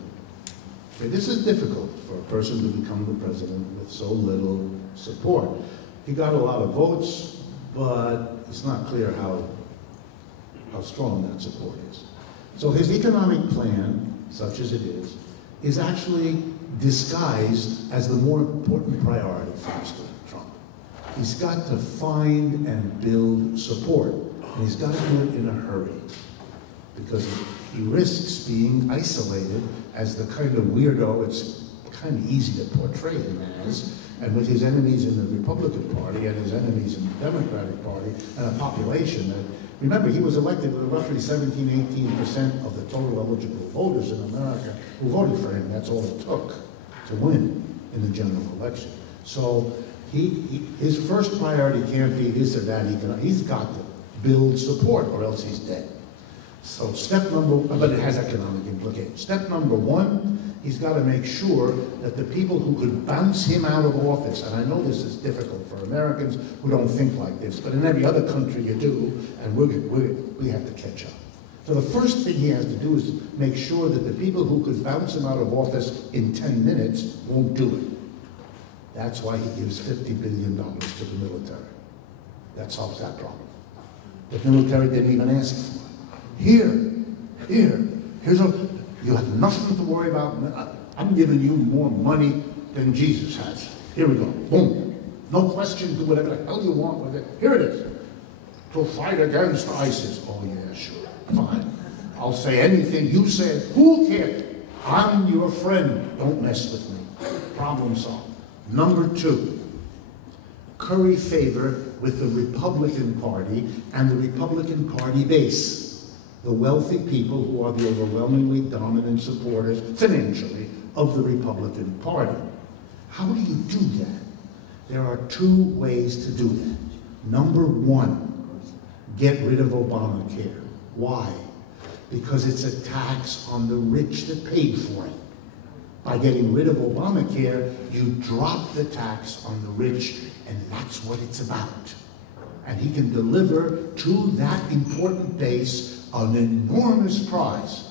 Okay, this is difficult for a person to become the president with so little support. He got a lot of votes, but it's not clear how strong that support is. So his economic plan, such as it is actually disguised as the more important priority for Mr. Trump. He's got to find and build support, and he's got to do it in a hurry, because he risks being isolated as the kind of weirdo it's kind of easy to portray him as, and with his enemies in the Republican Party and his enemies in the Democratic Party, and a population that, remember, he was elected with roughly 17–18% of the total eligible voters in America who voted for him. That's all it took to win in the general election. So his first priority can't be this or that. He's got to build support, or else he's dead. So but it has economic implications. Step number one, he's got to make sure that the people who could bounce him out of office, and I know this is difficult for Americans who don't think like this, but in every other country you do, and we have to catch up. So the first thing he has to do is make sure that the people who could bounce him out of office in 10 minutes won't do it. That's why he gives $50 billion to the military. That solves that problem. The military didn't even ask for it. Here's you have nothing to worry about. I'm giving you more money than Jesus has. Here we go. Boom. No question. Do whatever the hell you want with it. Here it is. To fight against ISIS. Oh yeah, sure. Fine. I'll say anything you said. Who cares? I'm your friend. Don't mess with me. Problem solved. Number two, curry favor with the Republican Party and the Republican Party base. The wealthy people who are the overwhelmingly dominant supporters, financially, of the Republican Party. How do you do that? There are two ways to do that. Number one, get rid of Obamacare. Why? Because it's a tax on the rich that paid for it. By getting rid of Obamacare, you drop the tax on the rich, and that's what it's about. And he can deliver to that important base an enormous prize,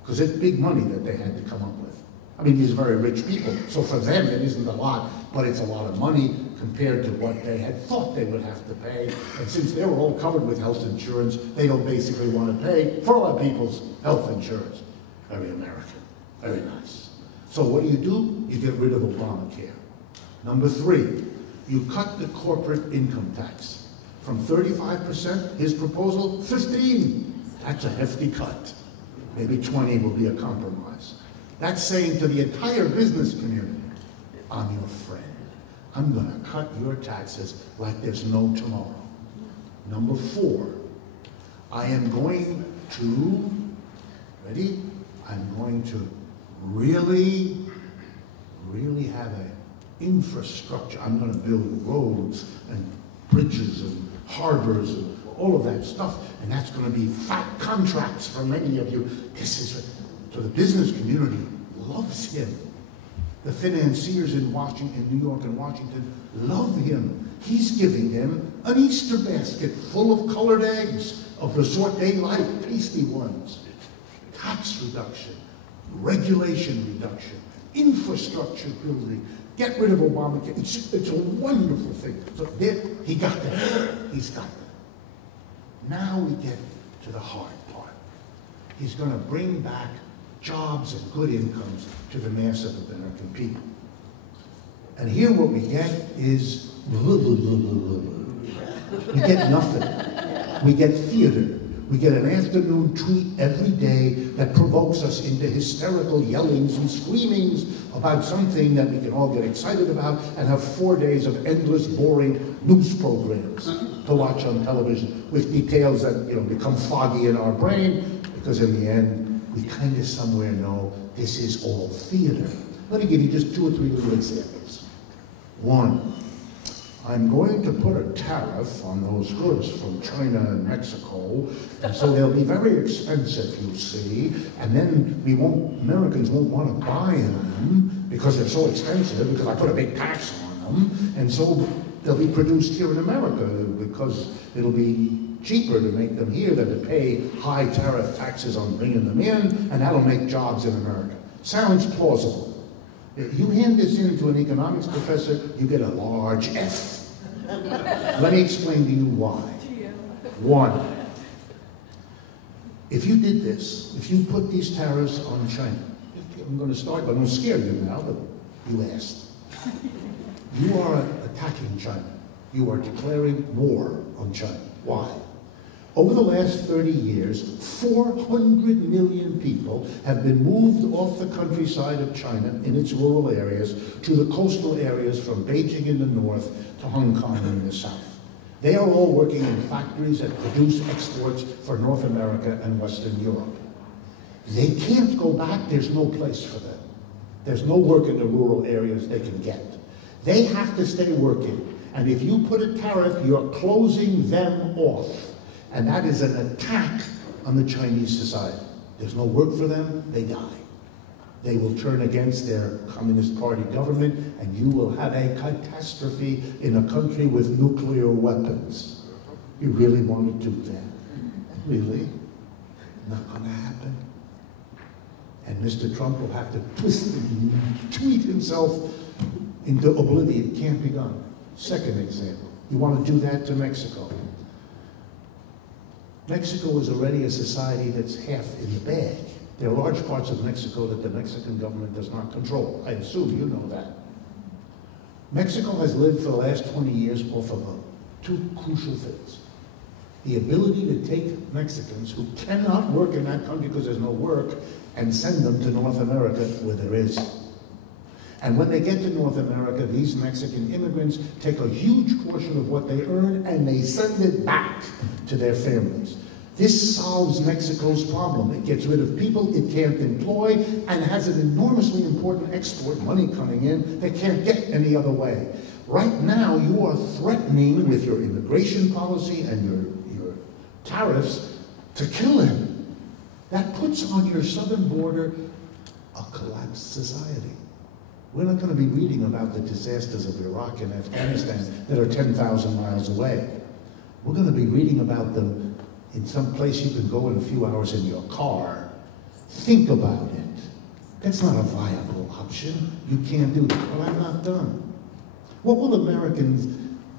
because it's big money that they had to come up with. I mean, these are very rich people, so for them it isn't a lot, but it's a lot of money compared to what they had thought they would have to pay. And since they were all covered with health insurance, they don't basically want to pay for a lot of people's health insurance. Very American, very nice. So what do? You get rid of Obamacare. Number three, you cut the corporate income tax from 35%, his proposal, 15%. That's a hefty cut. Maybe 20 will be a compromise. That's saying to the entire business community, I'm your friend. I'm going to cut your taxes like there's no tomorrow. Number four, I am going to, ready? I'm going to really have an infrastructure. I'm going to build roads and bridges and harbors and all of that stuff, and that's going to be fat contracts for many of you. So the business community loves him. The financiers in New York and Washington love him. He's giving them an Easter basket full of colored eggs of the sort they like, tasty ones. Tax reduction, regulation reduction, infrastructure building, get rid of Obamacare. It's a wonderful thing. So there, he got that. He's got that. Now we get to the hard part. He's going to bring back jobs and good incomes to the mass of American people. And here what we get is we get nothing. We get theater. We get an afternoon tweet every day that provokes us into hysterical yellings and screamings about something that we can all get excited about, and have 4 days of endless, boring news programs to watch on television with details that become foggy in our brain, because in the end, we kind of somewhere know this is all theater. Let me give you just 2 or 3 little examples. One, I'm going to put a tariff on those goods from China and Mexico, and so they'll be very expensive, you see, and then Americans won't want to buy them because they're so expensive, because I put a big tax on them, and so they'll be produced here in America because it'll be cheaper to make them here than to pay high tariff taxes on bringing them in, and that'll make jobs in America. Sounds plausible. If you hand this in to an economics professor, you get a large F. Let me explain to you why. One, if you did this, if you put these tariffs on China, I'm going to start, but I'm going to scare you now, but you asked. You are attacking China. You are declaring war on China. Why? Over the last 30 years, 400 million people have been moved off the countryside of China in its rural areas to the coastal areas from Beijing in the north to Hong Kong in the south. They are all working in factories that produce exports for North America and Western Europe. They can't go back. There's no place for them. There's no work in the rural areas they can get. They have to stay working. And if you put a tariff, you're closing them off. And that is an attack on the Chinese society. There's no work for them, they die. They will turn against their Communist Party government, and you will have a catastrophe in a country with nuclear weapons. You really want to do that? Really? Not going to happen. And Mr. Trump will have to twist and tweet himself into oblivion. Can't be done. Second example, you want to do that to Mexico. Mexico is already a society that's half in the bag. There are large parts of Mexico that the Mexican government does not control. I assume you know that. Mexico has lived for the last 20 years off of 2 crucial things. The ability to take Mexicans who cannot work in that country because there's no work and send them to North America where there is. And when they get to North America, these Mexican immigrants take a huge portion of what they earn and they send it back to their families. This solves Mexico's problem. It gets rid of people it can't employ and has an enormously important export money coming in that can't get any other way. Right now, you are threatening with your immigration policy and your tariffs to kill him. That puts on your southern border a collapsed society. We're not going to be reading about the disasters of Iraq and Afghanistan that are 10,000 miles away. We're going to be reading about them in some place you can go in a few hours in your car. Think about it. That's not a viable option. You can't do that. Well, I'm not done. What will Americans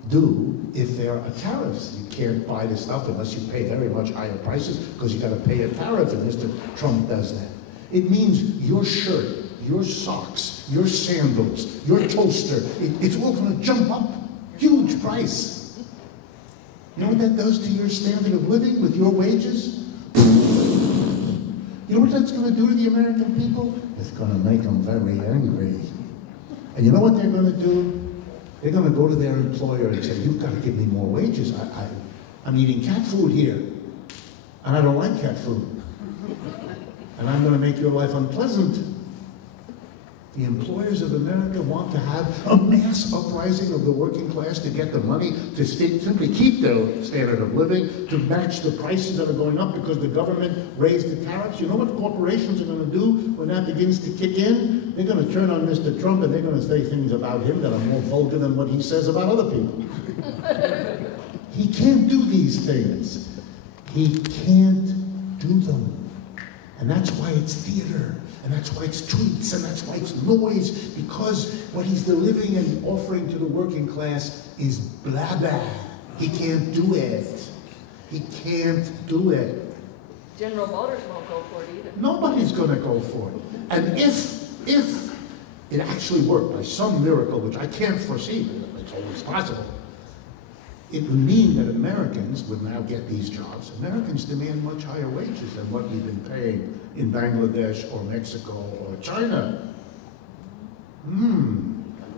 do if there are tariffs? You can't buy the stuff unless you pay very much higher prices because you got to pay a tariff, and Mr. Trump does that. It means your shirt, your socks, your sandals, your toaster, it's all going to jump up. Huge price. You know what that does to your standard of living with your wages? You know what that's going to do to the American people? It's going to make them very angry. And you know what they're going to do? They're going to go to their employer and say, you've got to give me more wages. I'm eating cat food here, and I don't like cat food. And I'm going to make your life unpleasant. The employers of America want to have a mass uprising of the working class to get the money to simply keep their standard of living, to match the prices that are going up because the government raised the tariffs. You know what corporations are going to do when that begins to kick in? They're going to turn on Mr. Trump and they're going to say things about him that are more vulgar than what he says about other people. He can't do these things. He can't do them. And that's why it's theater. And that's why it's tweets, and that's why it's noise, because what he's delivering and offering to the working class is blah blah. He can't do it. He can't do it. General Motors won't go for it either. Nobody's going to go for it. And if it actually worked by some miracle, which I can't foresee, but it's always possible, it would mean that Americans would now get these jobs. Americans demand much higher wages than what we've been paying in Bangladesh or Mexico or China.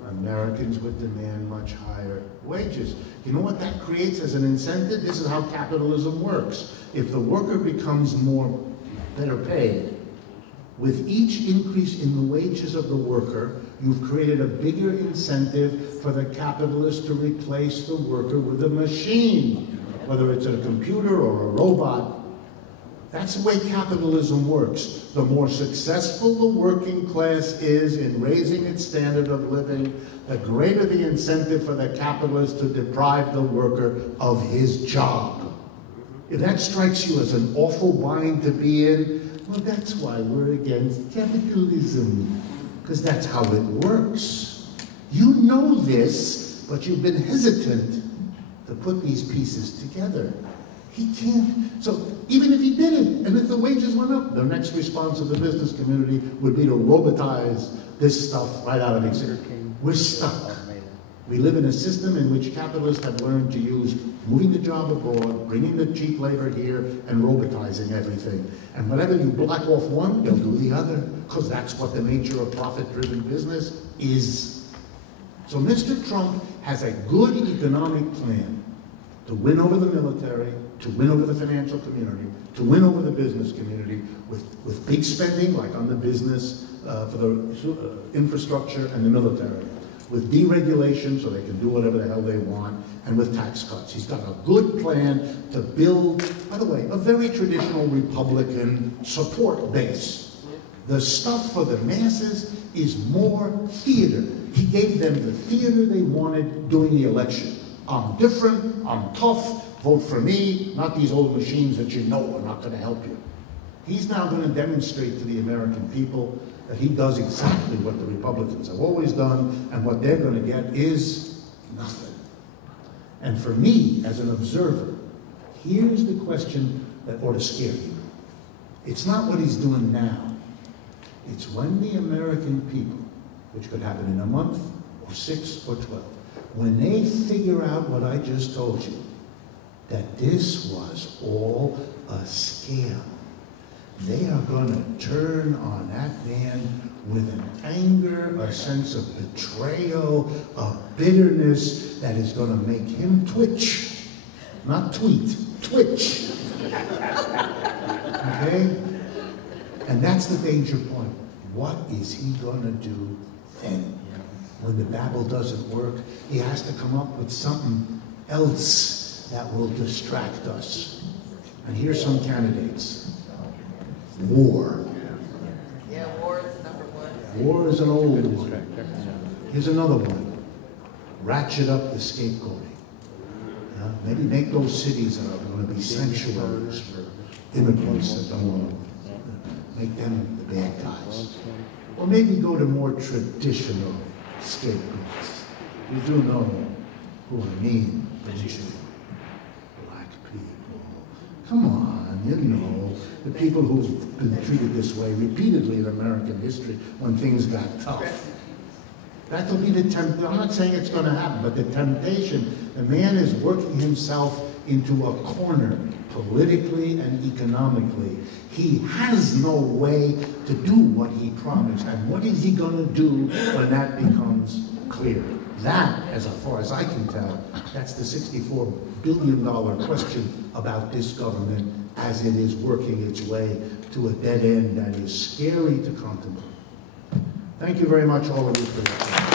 Americans would demand much higher wages. You know what that creates as an incentive? This is how capitalism works. If the worker becomes better paid, with each increase in the wages of the worker, you've created a bigger incentive for the capitalist to replace the worker with a machine, whether it's a computer or a robot. That's the way capitalism works. The more successful the working class is in raising its standard of living, the greater the incentive for the capitalist to deprive the worker of his job. If that strikes you as an awful bind to be in, well, that's why we're against capitalism, because that's how it works. You know this, but you've been hesitant to put these pieces together. He can't. So even if he did it, and if the wages went up, the next response of the business community would be to robotize this stuff right out of existence. We're stuck. We live in a system in which capitalists have learned to use moving the job abroad, bringing the cheap labor here, and robotizing everything. And whenever you block off one, they'll do the other, because that's what the nature of profit-driven business is. So Mr. Trump has a good economic plan to win over the military, to win over the financial community, to win over the business community with big spending, like on the business, for the infrastructure and the military, with deregulation so they can do whatever the hell they want, and with tax cuts. He's got a good plan to build, by the way, a very traditional Republican support base. The stuff for the masses is more theater. He gave them the theater they wanted during the election. I'm different, I'm tough, vote for me, not these old machines that you know are not going to help you. He's now going to demonstrate to the American people that he does exactly what the Republicans have always done, and what they're going to get is nothing. And for me, as an observer, here's the question that ought to scare you. It's not what he's doing now. It's when the American people, which could happen in a month, or 6 or 12, when they figure out what I just told you, that this was all a scam, they are going to turn on that man with an anger, a sense of betrayal, a bitterness that is going to make him twitch. Not tweet, twitch. Okay? And that's the danger point. What is he going to do then? When the babble doesn't work, he has to come up with something else that will distract us. And here's some candidates. War. Yeah, war is number one. War is an old one. Here's another one. Ratchet up the scapegoating. Maybe make those cities that are going to be sanctuaries for immigrants that don't want to make them the bad guys. Or maybe go to more traditional scapegoats. You do know who I mean, don't you? Black people. Come on, you know. The people who've been treated this way repeatedly in American history when things got tough. That will be the temptation. I'm not saying it's going to happen, but the temptation, the man is working himself into a corner politically and economically. He has no way to do what he promised. And what is he going to do when that becomes clear? That, as far as I can tell, that's the $64 billion question about this government as it is working its way to a dead end that is scary to contemplate. Thank you very much, all of you, for your time.